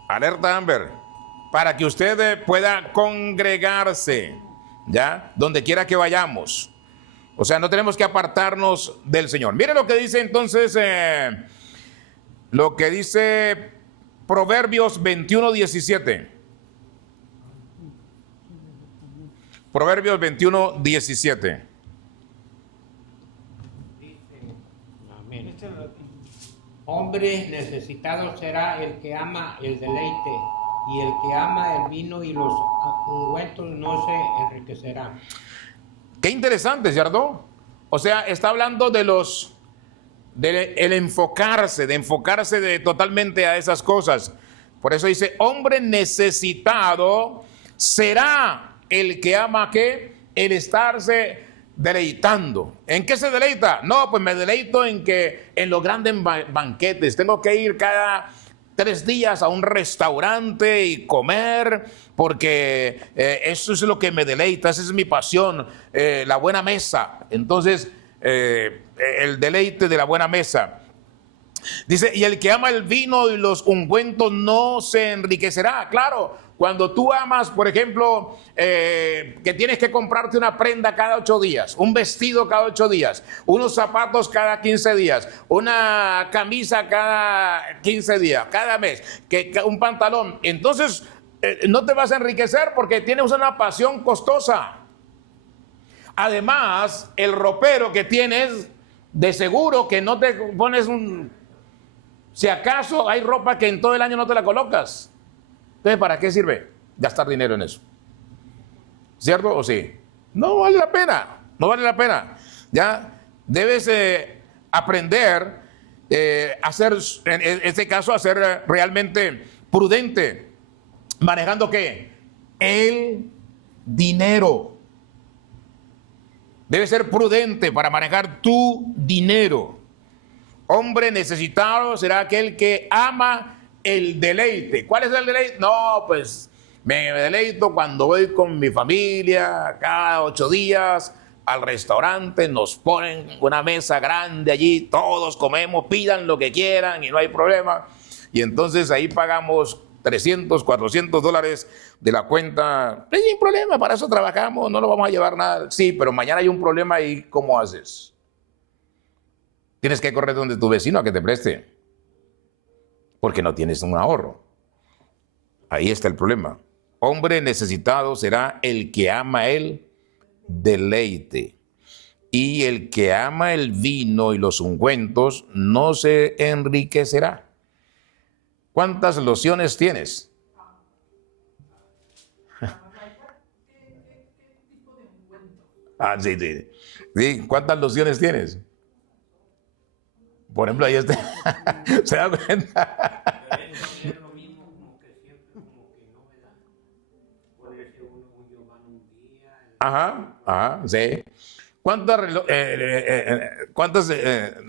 alerta Amber, para que usted pueda congregarse, ¿ya? Donde quiera que vayamos. O sea, no tenemos que apartarnos del Señor. Mire lo que dice entonces, lo que dice Proverbios 21:17. Proverbios 21:17. Amén. Hombre necesitado será el que ama el deleite, y el que ama el vino y los ungüentos no se enriquecerá. Qué interesante, ¿cierto? O sea, está hablando de el enfocarse, totalmente a esas cosas. Por eso dice, hombre necesitado será el que ama ¿qué? El estarse deleitando. ¿En qué se deleita? No, pues me deleito en los grandes banquetes. Tengo que ir cada 3 días a un restaurante y comer, porque eso es lo que me deleita, esa es mi pasión, la buena mesa. Entonces, el deleite de la buena mesa. Dice, y el que ama el vino y los ungüentos no se enriquecerá. Claro, cuando tú amas, por ejemplo, que tienes que comprarte una prenda cada 8 días, un vestido cada 8 días, unos zapatos cada 15 días, una camisa cada 15 días, cada mes, un pantalón. Entonces, no te vas a enriquecer porque tienes una pasión costosa. Además, el ropero que tienes, de seguro que no te pones si acaso hay ropa que en todo el año no te la colocas. Entonces, ¿para qué sirve gastar dinero en eso? ¿Cierto o sí? No vale la pena, no vale la pena. Ya debes aprender a ser, en este caso, a ser realmente prudente. ¿Manejando qué? El dinero. Debes ser prudente para manejar tu dinero. Hombre necesitado será aquel que ama el deleite. ¿Cuál es el deleite? No, pues me deleito cuando voy con mi familia cada 8 días al restaurante, nos ponen una mesa grande allí, todos comemos, pidan lo que quieran y no hay problema. Y entonces ahí pagamos $300, $400 de la cuenta. No hay problema, para eso trabajamos, no nos vamos a llevar nada. Sí, pero mañana hay un problema y ¿cómo haces? tienes que correr donde tu vecino a que te preste, porque no tienes un ahorro. Ahí está el problema. Hombre necesitado será el que ama el deleite. Y el que ama el vino y los ungüentos no se enriquecerá. ¿Cuántas lociones tienes? Sí, sí. Sí, ¿cuántas lociones tienes? Por ejemplo, ahí está. ¿Se da cuenta? Es lo mismo como que siempre, como que no, ¿verdad? Ponerse un Giovanni un día. Ajá, sí. ¿Cuántas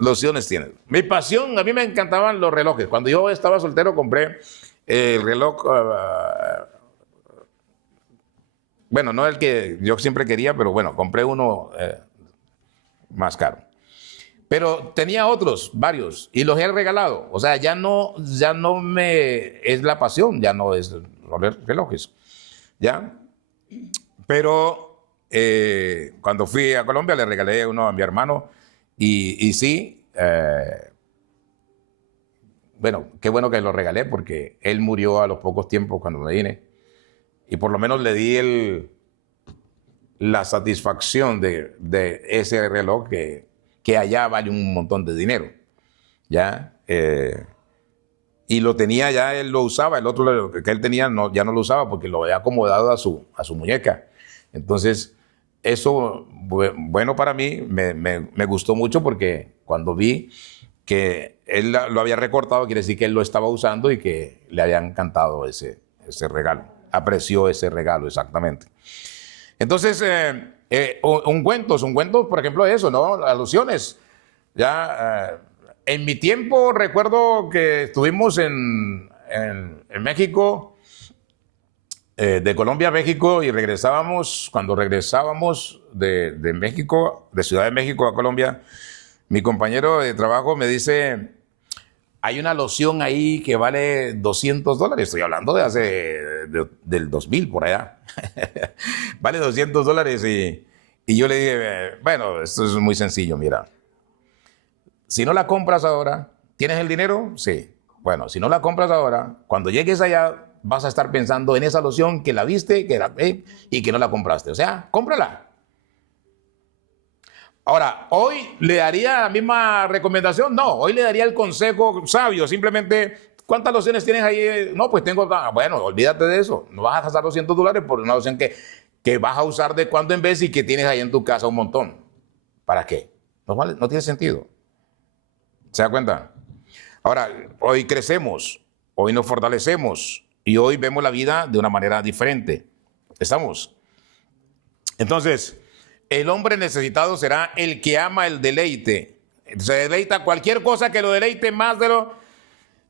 lociones tienes? Mi pasión, a mí me encantaban los relojes. Cuando yo estaba soltero compré el reloj, bueno, no el que yo siempre quería, pero bueno, compré uno más caro. Pero tenía otros, varios, y los he regalado. O sea, ya no me es la pasión, ya no es los relojes, ¿ya? Pero cuando fui a Colombia le regalé uno a mi hermano y sí, bueno, qué bueno que lo regalé porque él murió a los pocos tiempos cuando me vine y por lo menos le di la satisfacción de ese reloj que allá vale un montón de dinero, ¿ya? Y lo tenía ya, él lo usaba, el otro que él tenía ya no lo usaba porque lo había acomodado a su muñeca. Entonces, eso, bueno, para mí me gustó mucho porque cuando vi que él lo había recortado, quiere decir que él lo estaba usando y que le había encantado ese regalo. Apreció ese regalo, exactamente. Entonces, ungüentos, por ejemplo, eso, ¿no? Alusiones. Ya, en mi tiempo recuerdo que estuvimos en México, de Colombia a México, y cuando regresábamos de México, de Ciudad de México a Colombia, mi compañero de trabajo me dice, hay una loción ahí que vale $200, estoy hablando del 2000 por allá, vale $200 y yo le dije, bueno, esto es muy sencillo, mira, si no la compras ahora, ¿tienes el dinero? Sí. Bueno, si no la compras ahora, cuando llegues allá vas a estar pensando en esa loción que la viste y que no la compraste. O sea, cómprala. Ahora, ¿hoy le daría la misma recomendación? No, hoy le daría el consejo sabio. Simplemente, ¿cuántas lociones tienes ahí? No, pues tengo... Bueno, olvídate de eso. No vas a gastar $200 por una loción que vas a usar de cuando en vez y que tienes ahí en tu casa un montón. ¿Para qué? No tiene sentido. ¿Se da cuenta? Ahora, hoy crecemos, hoy nos fortalecemos y hoy vemos la vida de una manera diferente. ¿Estamos? Entonces, el hombre necesitado será el que ama el deleite. Se deleita cualquier cosa que lo deleite más de lo...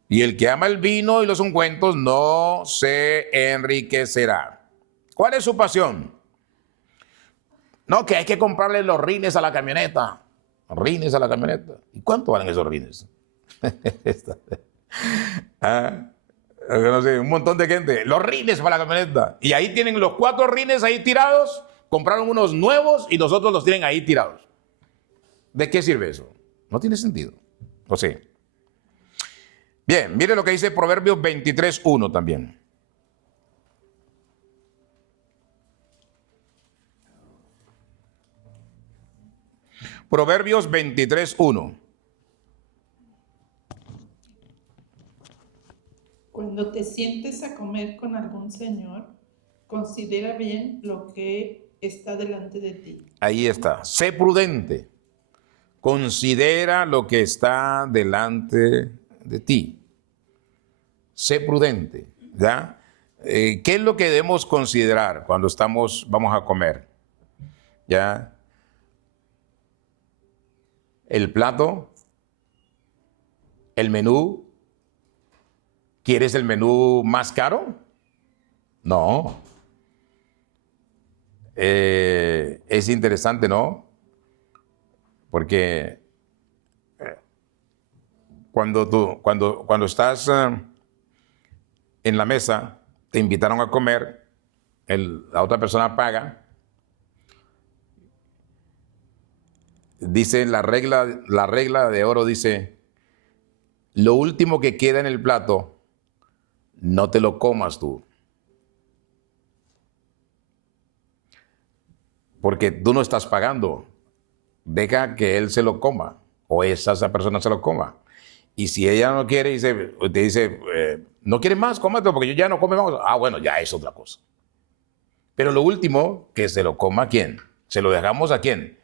Y el que ama el vino y los ungüentos no se enriquecerá. ¿Cuál es su pasión? No, que hay que comprarle los rines a la camioneta. Rines a la camioneta. ¿Y cuánto valen esos rines? No sé, un montón de gente. Los rines para la camioneta. Y ahí tienen los 4 rines ahí tirados. Compraron unos nuevos y los otros los tienen ahí tirados. ¿De qué sirve eso? No tiene sentido. ¿O sí? Bien, mire lo que dice Proverbios 23:1 también. Proverbios 23:1. Cuando te sientes a comer con algún señor, considera bien lo que está delante de ti. Ahí está. Sé prudente. Considera lo que está delante de ti. Sé prudente. ¿Ya? ¿Qué es lo que debemos considerar cuando vamos a comer? ¿Ya? El plato, el menú. ¿Quieres el menú más caro? No. Es interesante, ¿no? Porque cuando estás en la mesa, te invitaron a comer, la otra persona paga, dice la regla de oro dice, lo último que queda en el plato, no te lo comas tú. Porque tú no estás pagando. Deja que él se lo coma o esa persona se lo coma. Y si ella no quiere, te dice, no quieres más, cómatelo porque yo ya no come más. Ah, bueno, ya es otra cosa. Pero lo último, que se lo coma ¿a quién? ¿Se lo dejamos a quién?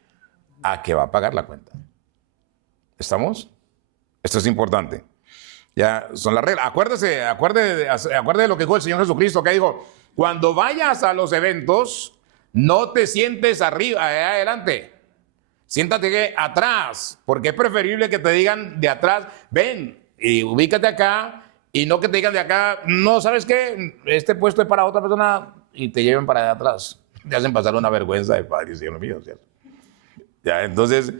A que va a pagar la cuenta. ¿Estamos? Esto es importante. Ya son las reglas. Acuérdese de lo que dijo el Señor Jesucristo, que dijo, cuando vayas a los eventos, no te sientes arriba, adelante. Siéntate atrás, porque es preferible que te digan de atrás, ven y ubícate acá, y no que te digan de acá, no, ¿sabes qué? Este puesto es para otra persona y te lleven para allá atrás. Te hacen pasar una vergüenza de Padre y Señor mío, ¿cierto? Ya, entonces,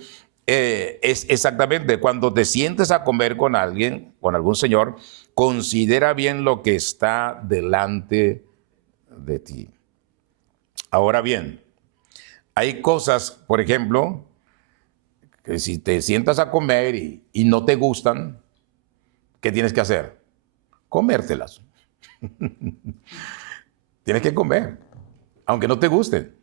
es exactamente, cuando te sientes a comer con alguien, con algún señor, considera bien lo que está delante de ti. Ahora bien, hay cosas, por ejemplo, que si te sientas a comer y no te gustan, ¿qué tienes que hacer? Comértelas. Tienes que comer, aunque no te gusten.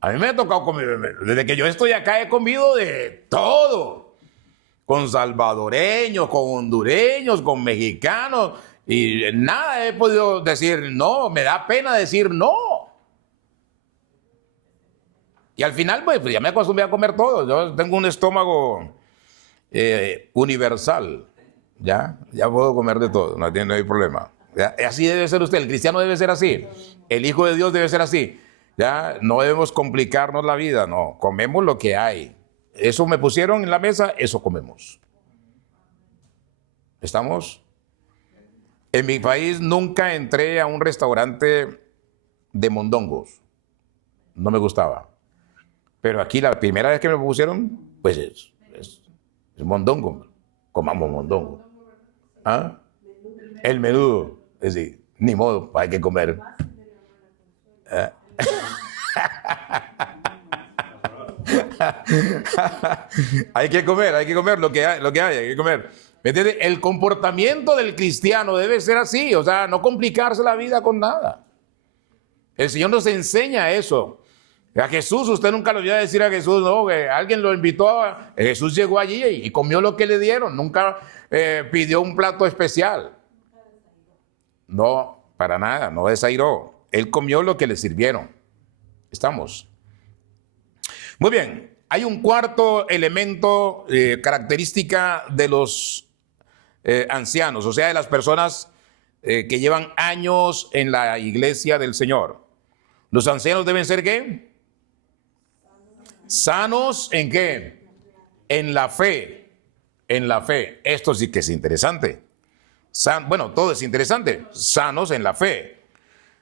A mí me ha tocado comer, desde que yo estoy acá he comido de todo, con salvadoreños, con hondureños, con mexicanos, y nada he podido decir no, me da pena decir no. Y al final, pues ya me acostumbré a comer todo. Yo tengo un estómago universal. Ya puedo comer de todo, no hay problema. ¿Ya? Así debe ser usted, el cristiano debe ser así. El Hijo de Dios debe ser así. Ya no debemos complicarnos la vida, no. Comemos lo que hay. Eso me pusieron en la mesa, eso comemos. ¿Estamos? En mi país nunca entré a un restaurante de mondongos. No me gustaba. Pero aquí la primera vez que me pusieron, pues es mondongo. Comamos mondongo. ¿Ah? El menudo. Es decir, ni modo, hay que comer. Hay que comer lo que hay que comer. ¿Me entiendes? El comportamiento del cristiano debe ser así, o sea, no complicarse la vida con nada. El Señor nos enseña eso. A Jesús, usted nunca le voy a decir a Jesús, no, que alguien lo invitó, Jesús llegó allí y comió lo que le dieron, nunca pidió un plato especial. No, para nada, no desairó. Él comió lo que le sirvieron. ¿Estamos? Muy bien, hay un cuarto elemento, característica de los ancianos, o sea, de las personas que llevan años en la iglesia del Señor. Los ancianos deben ser ¿qué? Sanos ¿en qué? En la fe. En la fe. Esto sí que es interesante. Bueno, todo es interesante. Sanos en la fe.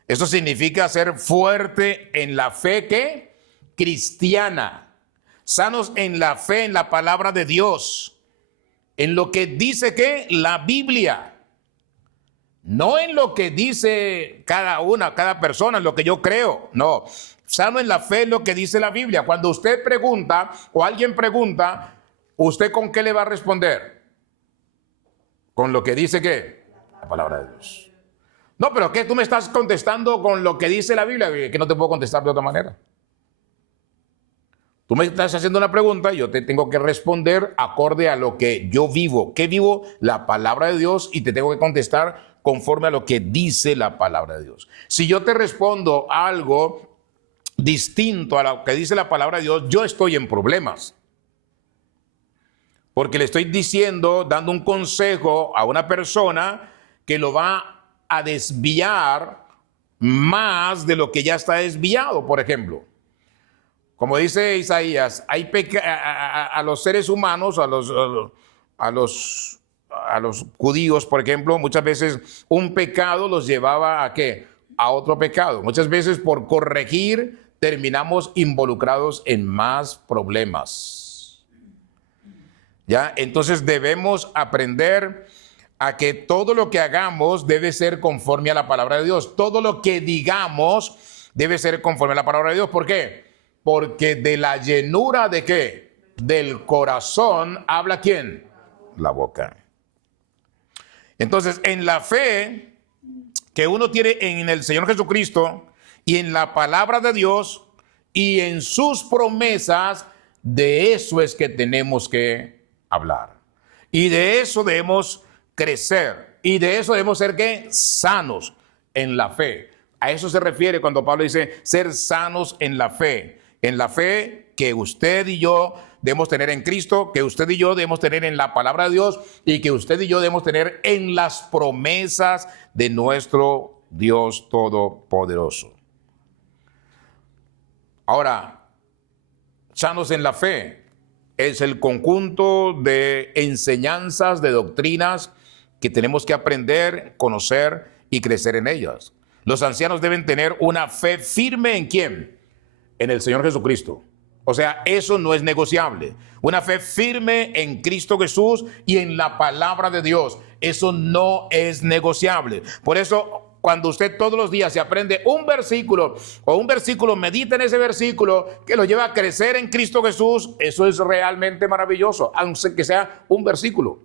Esto significa ser fuerte en la fe ¿qué? Cristiana. Sanos en la fe, en la palabra de Dios. En lo que dice ¿qué? La Biblia. No en lo que dice cada persona, en lo que yo creo. No. Sano en la fe es lo que dice la Biblia. Cuando usted pregunta o alguien pregunta, ¿usted con qué le va a responder? Con lo que dice ¿qué? La palabra de Dios. No, pero ¿qué? Tú me estás contestando con lo que dice la Biblia, que no te puedo contestar de otra manera. Tú me estás haciendo una pregunta y yo te tengo que responder acorde a lo que yo vivo. ¿Qué vivo? La palabra de Dios, y te tengo que contestar conforme a lo que dice la palabra de Dios. Si yo te respondo algo distinto a lo que dice la palabra de Dios, yo estoy en problemas. Porque le estoy dando un consejo a una persona que lo va a desviar más de lo que ya está desviado, por ejemplo. Como dice Isaías, hay a los seres humanos, a los judíos, por ejemplo, muchas veces un pecado los llevaba ¿a qué? A otro pecado. Muchas veces por corregir terminamos involucrados en más problemas. ¿Ya? Entonces debemos aprender a que todo lo que hagamos debe ser conforme a la palabra de Dios. Todo lo que digamos debe ser conforme a la palabra de Dios. ¿Por qué? Porque de la llenura ¿de qué? del corazón habla ¿quién? La boca. Entonces, en la fe que uno tiene en el Señor Jesucristo y en la palabra de Dios y en sus promesas, de eso es que tenemos que hablar. Y de eso debemos crecer. Y de eso debemos ser ¿qué? Sanos en la fe. A eso se refiere cuando Pablo dice ser sanos en la fe. En la fe que usted y yo debemos tener en Cristo, que usted y yo debemos tener en la palabra de Dios y que usted y yo debemos tener en las promesas de nuestro Dios Todopoderoso. Ahora, sanos en la fe es el conjunto de enseñanzas, de doctrinas que tenemos que aprender, conocer y crecer en ellas. Los ancianos deben tener una fe firme ¿en quién? En el Señor Jesucristo. O sea, eso no es negociable. Una fe firme en Cristo Jesús y en la palabra de Dios. Eso no es negociable. Por eso, cuando usted todos los días se aprende un versículo o un versículo, medita en ese versículo que lo lleva a crecer en Cristo Jesús, eso es realmente maravilloso, aunque sea un versículo.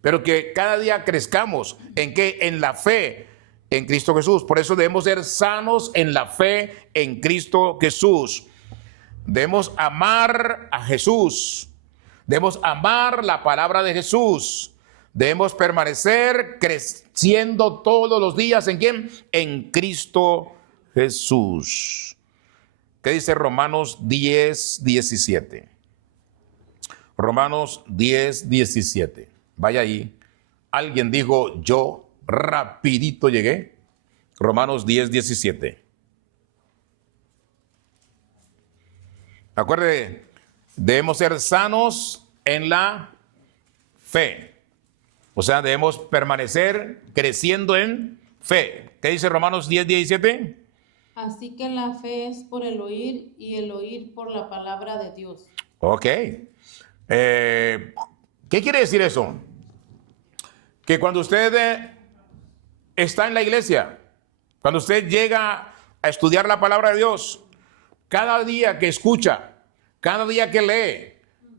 Pero que cada día crezcamos en ¿qué? En la fe en Cristo Jesús. Por eso debemos ser sanos en la fe en Cristo Jesús. Debemos amar a Jesús. Debemos amar la palabra de Jesús. Debemos permanecer creciendo todos los días ¿en quién? En Cristo Jesús. ¿Qué dice Romanos 10:17? Romanos 10:17. Vaya ahí. Alguien dijo, yo rapidito llegué. Romanos 10:17. Acuérdate, debemos ser sanos en la fe. O sea, debemos permanecer creciendo en fe. ¿Qué dice Romanos 10:17? Así que la fe es por el oír y el oír por la palabra de Dios. Ok. ¿Qué quiere decir eso? Que cuando usted está en la iglesia, cuando usted llega a estudiar la palabra de Dios, cada día que escucha, cada día que lee,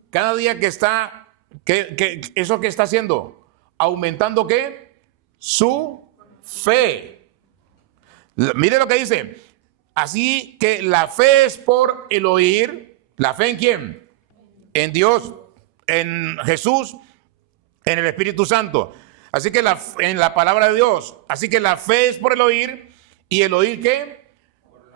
cada día que está, ¿eso que está haciendo? Aumentando ¿qué? Su fe. Mire lo que dice. Así que la fe es por el oír. ¿La fe en quién? En Dios, en Jesús, en el Espíritu Santo. Así que en la palabra de Dios. Así que la fe es por el oír. ¿Y el oír qué?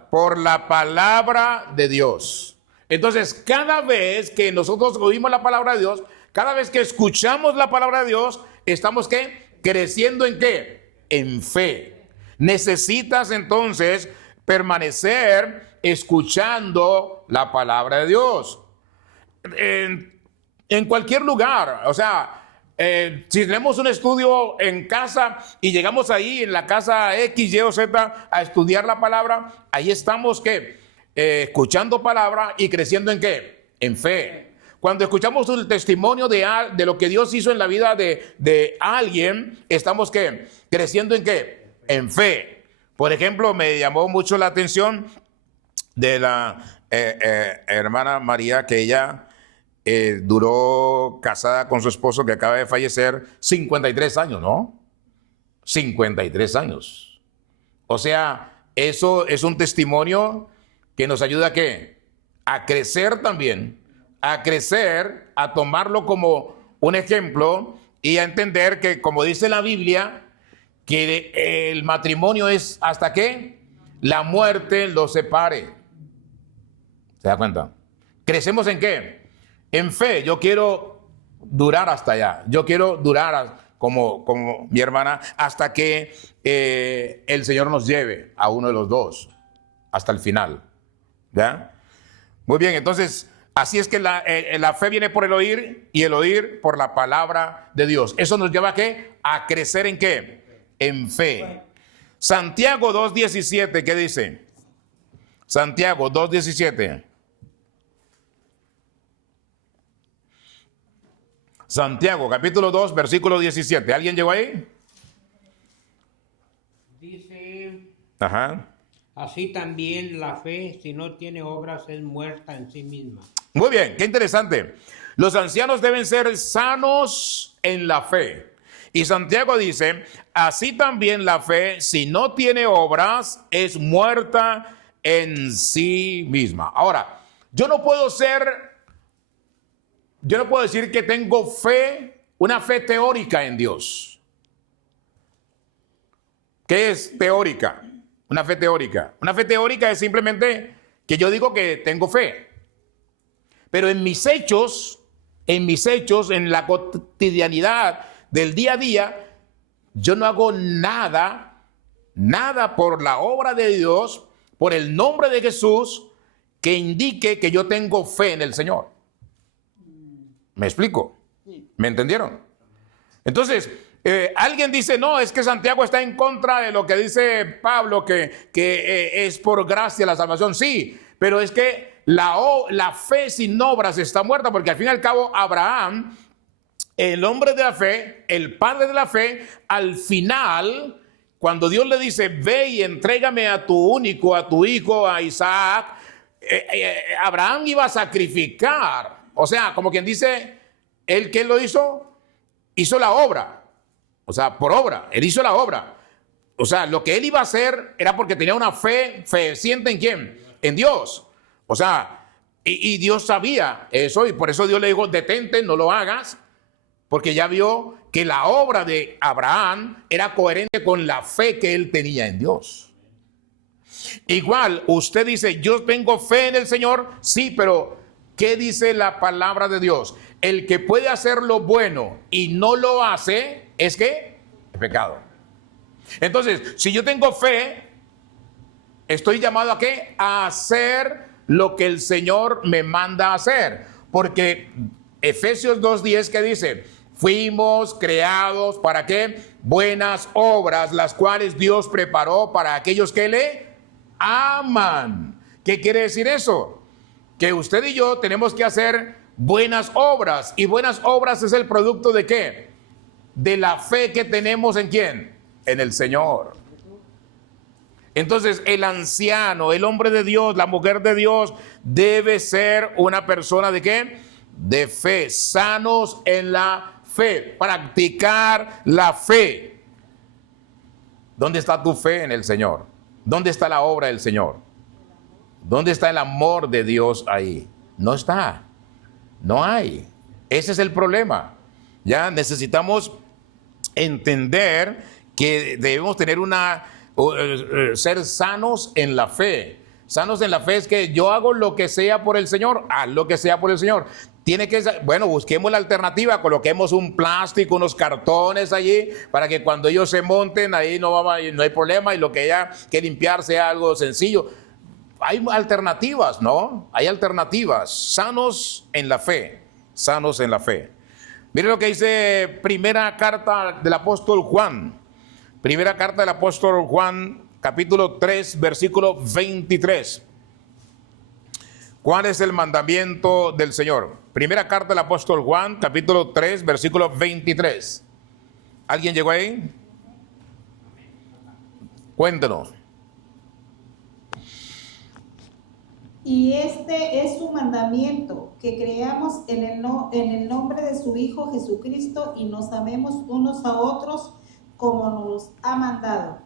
Por la palabra de Dios. Entonces, cada vez que nosotros oímos la palabra de Dios, cada vez que escuchamos la palabra de Dios, estamos ¿qué? Creciendo ¿en qué? En fe. Necesitas entonces permanecer escuchando la palabra de Dios. En cualquier lugar, o sea, si tenemos un estudio en casa y llegamos ahí en la casa X, Y o Z a estudiar la palabra, ahí estamos ¿qué? Escuchando palabra y creciendo ¿en qué? En fe. Cuando escuchamos el testimonio de lo que Dios hizo en la vida de alguien, estamos ¿qué? Creciendo ¿en qué? En fe. Por ejemplo, me llamó mucho la atención de la hermana María, que ella duró casada con su esposo que acaba de fallecer 53 años, ¿no? 53 años. O sea, eso es un testimonio que nos ayuda ¿a qué? A crecer también, a crecer, a tomarlo como un ejemplo y a entender que, como dice la Biblia, que el matrimonio es hasta que la muerte los separe. ¿Se da cuenta? ¿Crecemos en qué? En fe. Yo quiero durar hasta allá. Yo quiero durar como mi hermana hasta que el Señor nos lleve a uno de los dos hasta el final. ¿Ya? Muy bien, entonces así es que la fe viene por el oír y el oír por la palabra de Dios. Eso nos lleva ¿a qué? A crecer ¿en qué? En fe. Santiago 2:17, ¿qué dice? Santiago 2:17. Santiago, capítulo 2, versículo 17. ¿Alguien llegó ahí? Dice, Ajá. Así también la fe, si no tiene obras, es muerta en sí misma. Muy bien, qué interesante. Los ancianos deben ser sanos en la fe. Y Santiago dice, así también la fe, si no tiene obras, es muerta en sí misma. Ahora, yo no puedo decir que tengo fe, una fe teórica en Dios. ¿Qué es teórica? Una fe teórica. Una fe teórica es simplemente que yo digo que tengo fe. Pero en mis hechos, en la cotidianidad del día a día, yo no hago nada por la obra de Dios, por el nombre de Jesús, que indique que yo tengo fe en el Señor. ¿Me explico? ¿Me entendieron? Entonces, alguien dice, no, es que Santiago está en contra de lo que dice Pablo, que es por gracia la salvación. Sí, pero es que la fe sin obras está muerta, porque al fin y al cabo Abraham, el hombre de la fe, el padre de la fe, al final, cuando Dios le dice, ve y entrégame a tu único, a tu hijo, a Isaac, Abraham iba a sacrificar. O sea, como quien dice, ¿él qué lo hizo? Hizo la obra. O sea, por obra, él hizo la obra. O sea, lo que él iba a hacer era porque tenía una fe fehaciente ¿en quién? En Dios. O sea, y Dios sabía eso, y por eso Dios le dijo, detente, no lo hagas, porque ya vio que la obra de Abraham era coherente con la fe que él tenía en Dios. Igual, usted dice, yo tengo fe en el Señor, sí, pero ¿qué dice la palabra de Dios? El que puede hacer lo bueno y no lo hace, ¿es qué? Es pecado. Entonces, si yo tengo fe, estoy llamado ¿a qué? A hacer lo que el Señor me manda a hacer. Porque Efesios 2:10, ¿qué dice? Fuimos creados ¿para qué? Buenas obras, las cuales Dios preparó para aquellos que le aman. ¿Qué quiere decir eso? Que usted y yo tenemos que hacer buenas obras. ¿Y buenas obras es el producto de qué? De la fe que tenemos ¿en quién? En el Señor. Entonces el anciano, el hombre de Dios, la mujer de Dios debe ser una persona ¿de qué? De fe, sanos en la fe, practicar la fe. ¿Dónde está tu fe en el Señor? ¿Dónde está la obra del Señor? ¿Dónde está el amor de Dios ahí? No está, no hay. Ese es el problema. Ya necesitamos entender que debemos tener ser sanos en la fe. Sanos en la fe es que yo hago lo que sea por el Señor, haz lo que sea por el Señor. Tiene que ser, bueno, busquemos la alternativa, coloquemos un plástico, unos cartones allí, para que cuando ellos se monten ahí no hay problema, y lo que haya que limpiar sea algo sencillo. Hay alternativas, ¿no? Hay alternativas. Sanos en la fe, sanos en la fe. Mire lo que dice primera carta del apóstol Juan. Primera carta del apóstol Juan, capítulo 3, versículo 23. ¿Cuál es el mandamiento del Señor? Primera carta del apóstol Juan, capítulo 3, versículo 23. ¿Alguien llegó ahí? Cuéntenos. Y este es su mandamiento, que creamos en el nombre de su Hijo Jesucristo y nos amemos unos a otros como nos ha mandado.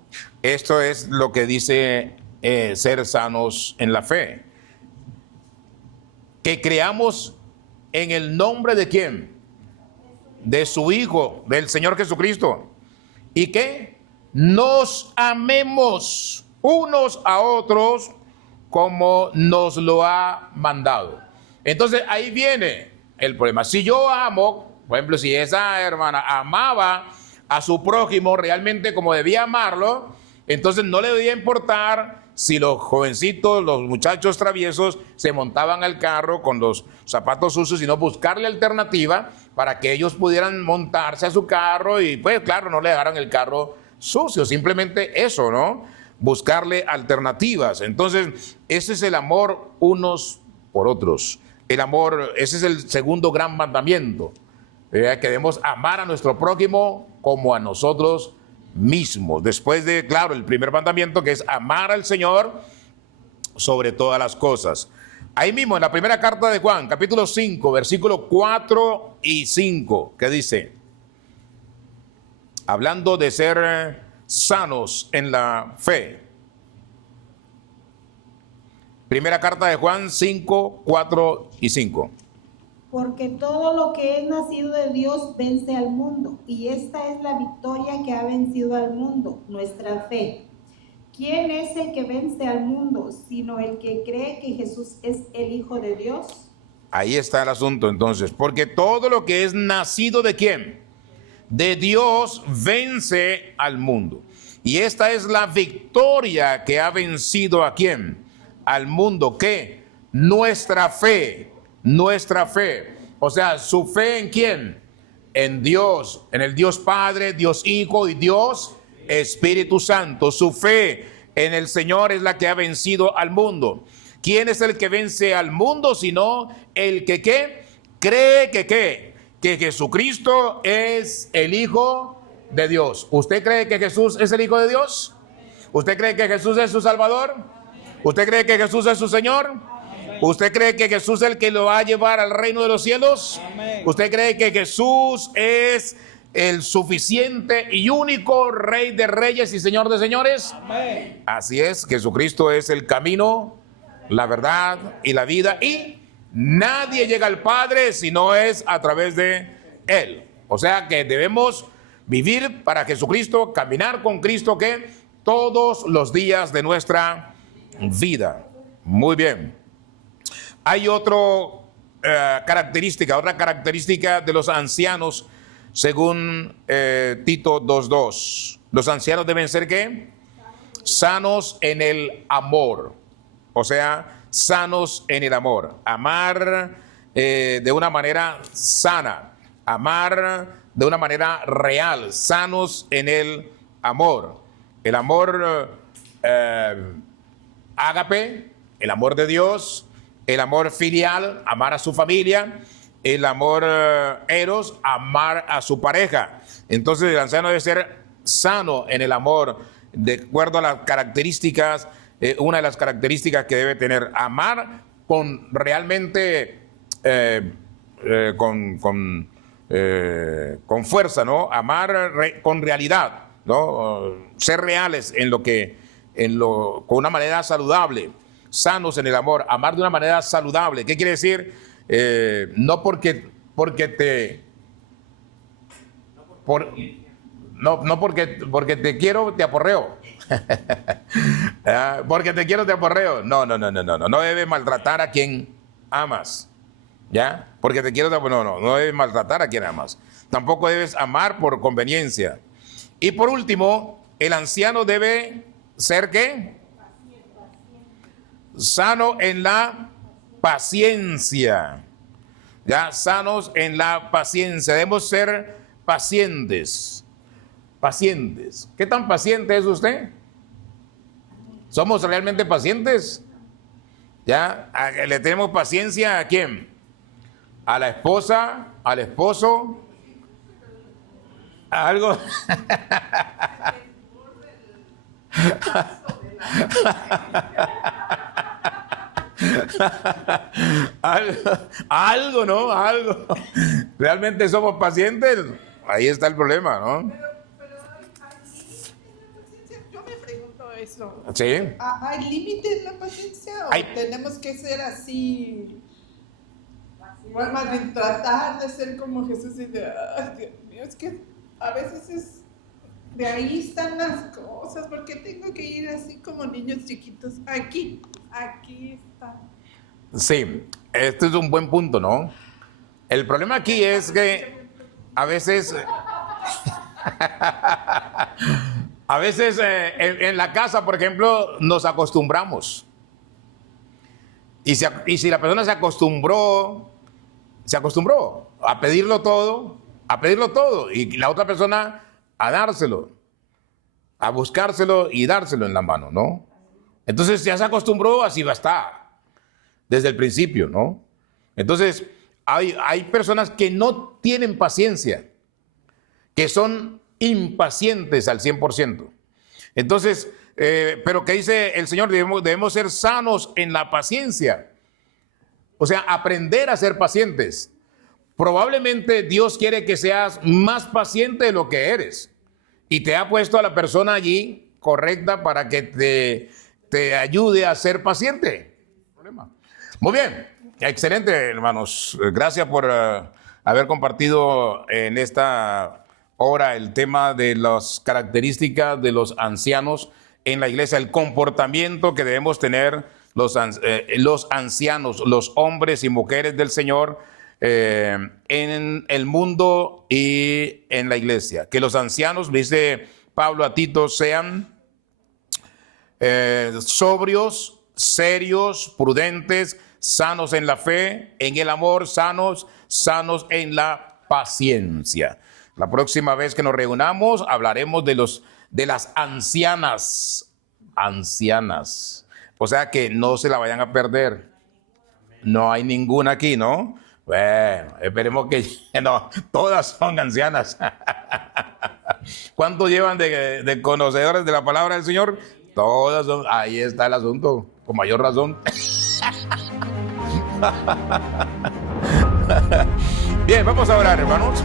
Esto es lo que dice ser sanos en la fe. Que creamos en el nombre de ¿quién? De su Hijo, del Señor Jesucristo. Y que nos amemos unos a otros como nos lo ha mandado. Entonces ahí viene el problema. Si yo amo, por ejemplo, si esa hermana amaba a su prójimo realmente como debía amarlo, entonces no le debía importar si los jovencitos, los muchachos traviesos se montaban al carro con los zapatos sucios, sino buscarle alternativa para que ellos pudieran montarse a su carro y pues claro, no le dejaran el carro sucio, simplemente eso, ¿no? Buscarle alternativas. Entonces ese es el amor unos por otros. El amor, ese es el segundo gran mandamiento. Que debemos amar a nuestro prójimo como a nosotros mismos. Después de, claro, el primer mandamiento, que es amar al Señor, sobre todas las cosas. Ahí mismo en la primera carta de Juan, capítulo 5, versículos 4 y 5, ¿qué dice? Hablando de ser sanos en la fe. Primera carta de Juan 5, 4 y 5. Porque todo lo que es nacido de Dios vence al mundo, y esta es la victoria que ha vencido al mundo, nuestra fe. ¿Quién es el que vence al mundo, sino el que cree que Jesús es el Hijo de Dios? Ahí está el asunto entonces, porque todo lo que es nacido de ¿quién? De Dios vence al mundo. Y esta es la victoria que ha vencido ¿a quién? Al mundo. ¿Qué? Nuestra fe. Nuestra fe. O sea, ¿su fe en quién? En Dios, en el Dios Padre, Dios Hijo y Dios Espíritu Santo. Su fe en el Señor es la que ha vencido al mundo. ¿Quién es el que vence al mundo? Sino el que ¿qué? Cree que ¿qué? Que Jesucristo es el Hijo de Dios. ¿Usted cree que Jesús es el Hijo de Dios? ¿Usted cree que Jesús es su Salvador? ¿Usted cree que Jesús es su Señor? ¿Usted cree que Jesús es el que lo va a llevar al reino de los cielos? ¿Usted cree que Jesús es el suficiente y único Rey de reyes y Señor de señores? Así es, Jesucristo es el camino, la verdad y la vida, y nadie llega al Padre si no es a través de Él. O sea que debemos vivir para Jesucristo, caminar con Cristo, que todos los días de nuestra vida. Muy bien. Hay otra característica de los ancianos, según Tito 2:2. Los ancianos deben ser ¿qué? Sanos en el amor. O sea, sanos en el amor. Amar de una manera sana. Amar de una manera real. Sanos en el amor. El amor ágape, el amor de Dios, el amor filial, amar a su familia, el amor eros, amar a su pareja. Entonces el anciano debe ser sano en el amor, de acuerdo a las características, una de las características que debe tener, amar con realmente, con fuerza, ¿no? Amar con realidad, ¿no? Ser reales con una manera saludable, sanos en el amor, amar de una manera saludable. ¿Qué quiere decir? No porque te quiero, te aporreo. Porque te quiero, te aporreo. No debes maltratar a quien amas. ¿Ya? Porque te quiero, no debes maltratar a quien amas. Tampoco debes amar por conveniencia. Y por último, el anciano debe ser ¿qué? Sano en la paciencia. Ya, sanos en la paciencia. Debemos ser pacientes. Pacientes. ¿Qué tan paciente es usted? ¿Somos realmente pacientes? ¿Ya? ¿Le tenemos paciencia a quién? ¿A la esposa? ¿Al esposo? ¿A algo? algo, ¿no? Algo. ¿Realmente somos pacientes? Ahí está el problema, ¿no? Pero hay límites en la paciencia. Yo me pregunto eso. Sí. ¿Hay límites en la paciencia? ¿O tenemos que ser así? Bueno, más bien tratar de ser como Jesús y de, ay, Dios mío, es que a veces de ahí están las cosas, porque tengo que ir así como niños chiquitos. Aquí está. Sí, este es un buen punto, ¿no? El problema aquí es que a veces en la casa, por ejemplo, nos acostumbramos. Y si la persona se acostumbró a pedirlo todo, y la otra persona a dárselo, a buscárselo y dárselo en la mano, ¿no? Entonces ya se acostumbró, así va a estar, desde el principio, ¿no? Entonces hay personas que no tienen paciencia, que son impacientes al 100%. Entonces Pero que dice el Señor, debemos ser sanos en la paciencia. O sea, aprender a ser pacientes. Probablemente Dios quiere que seas más paciente de lo que eres. Y te ha puesto a la persona allí correcta para que te ayude a ser paciente. Muy bien, excelente, hermanos. Gracias por haber compartido en esta hora el tema de las características de los ancianos en la iglesia, el comportamiento que debemos tener los ancianos, los hombres y mujeres del Señor en el mundo y en la iglesia. Que los ancianos, dice Pablo a Tito, sean sobrios, serios, prudentes, sanos en la fe, en el amor, sanos en la paciencia. La próxima vez que nos reunamos hablaremos de las ancianas. O sea que no se la vayan a perder. No hay ninguna aquí, ¿no? Bueno, esperemos que no, todas son ancianas. ¿Cuánto llevan de conocedores de la palabra del Señor? Todas son, ahí está el asunto, con mayor razón. Bien, vamos a orar, hermanos.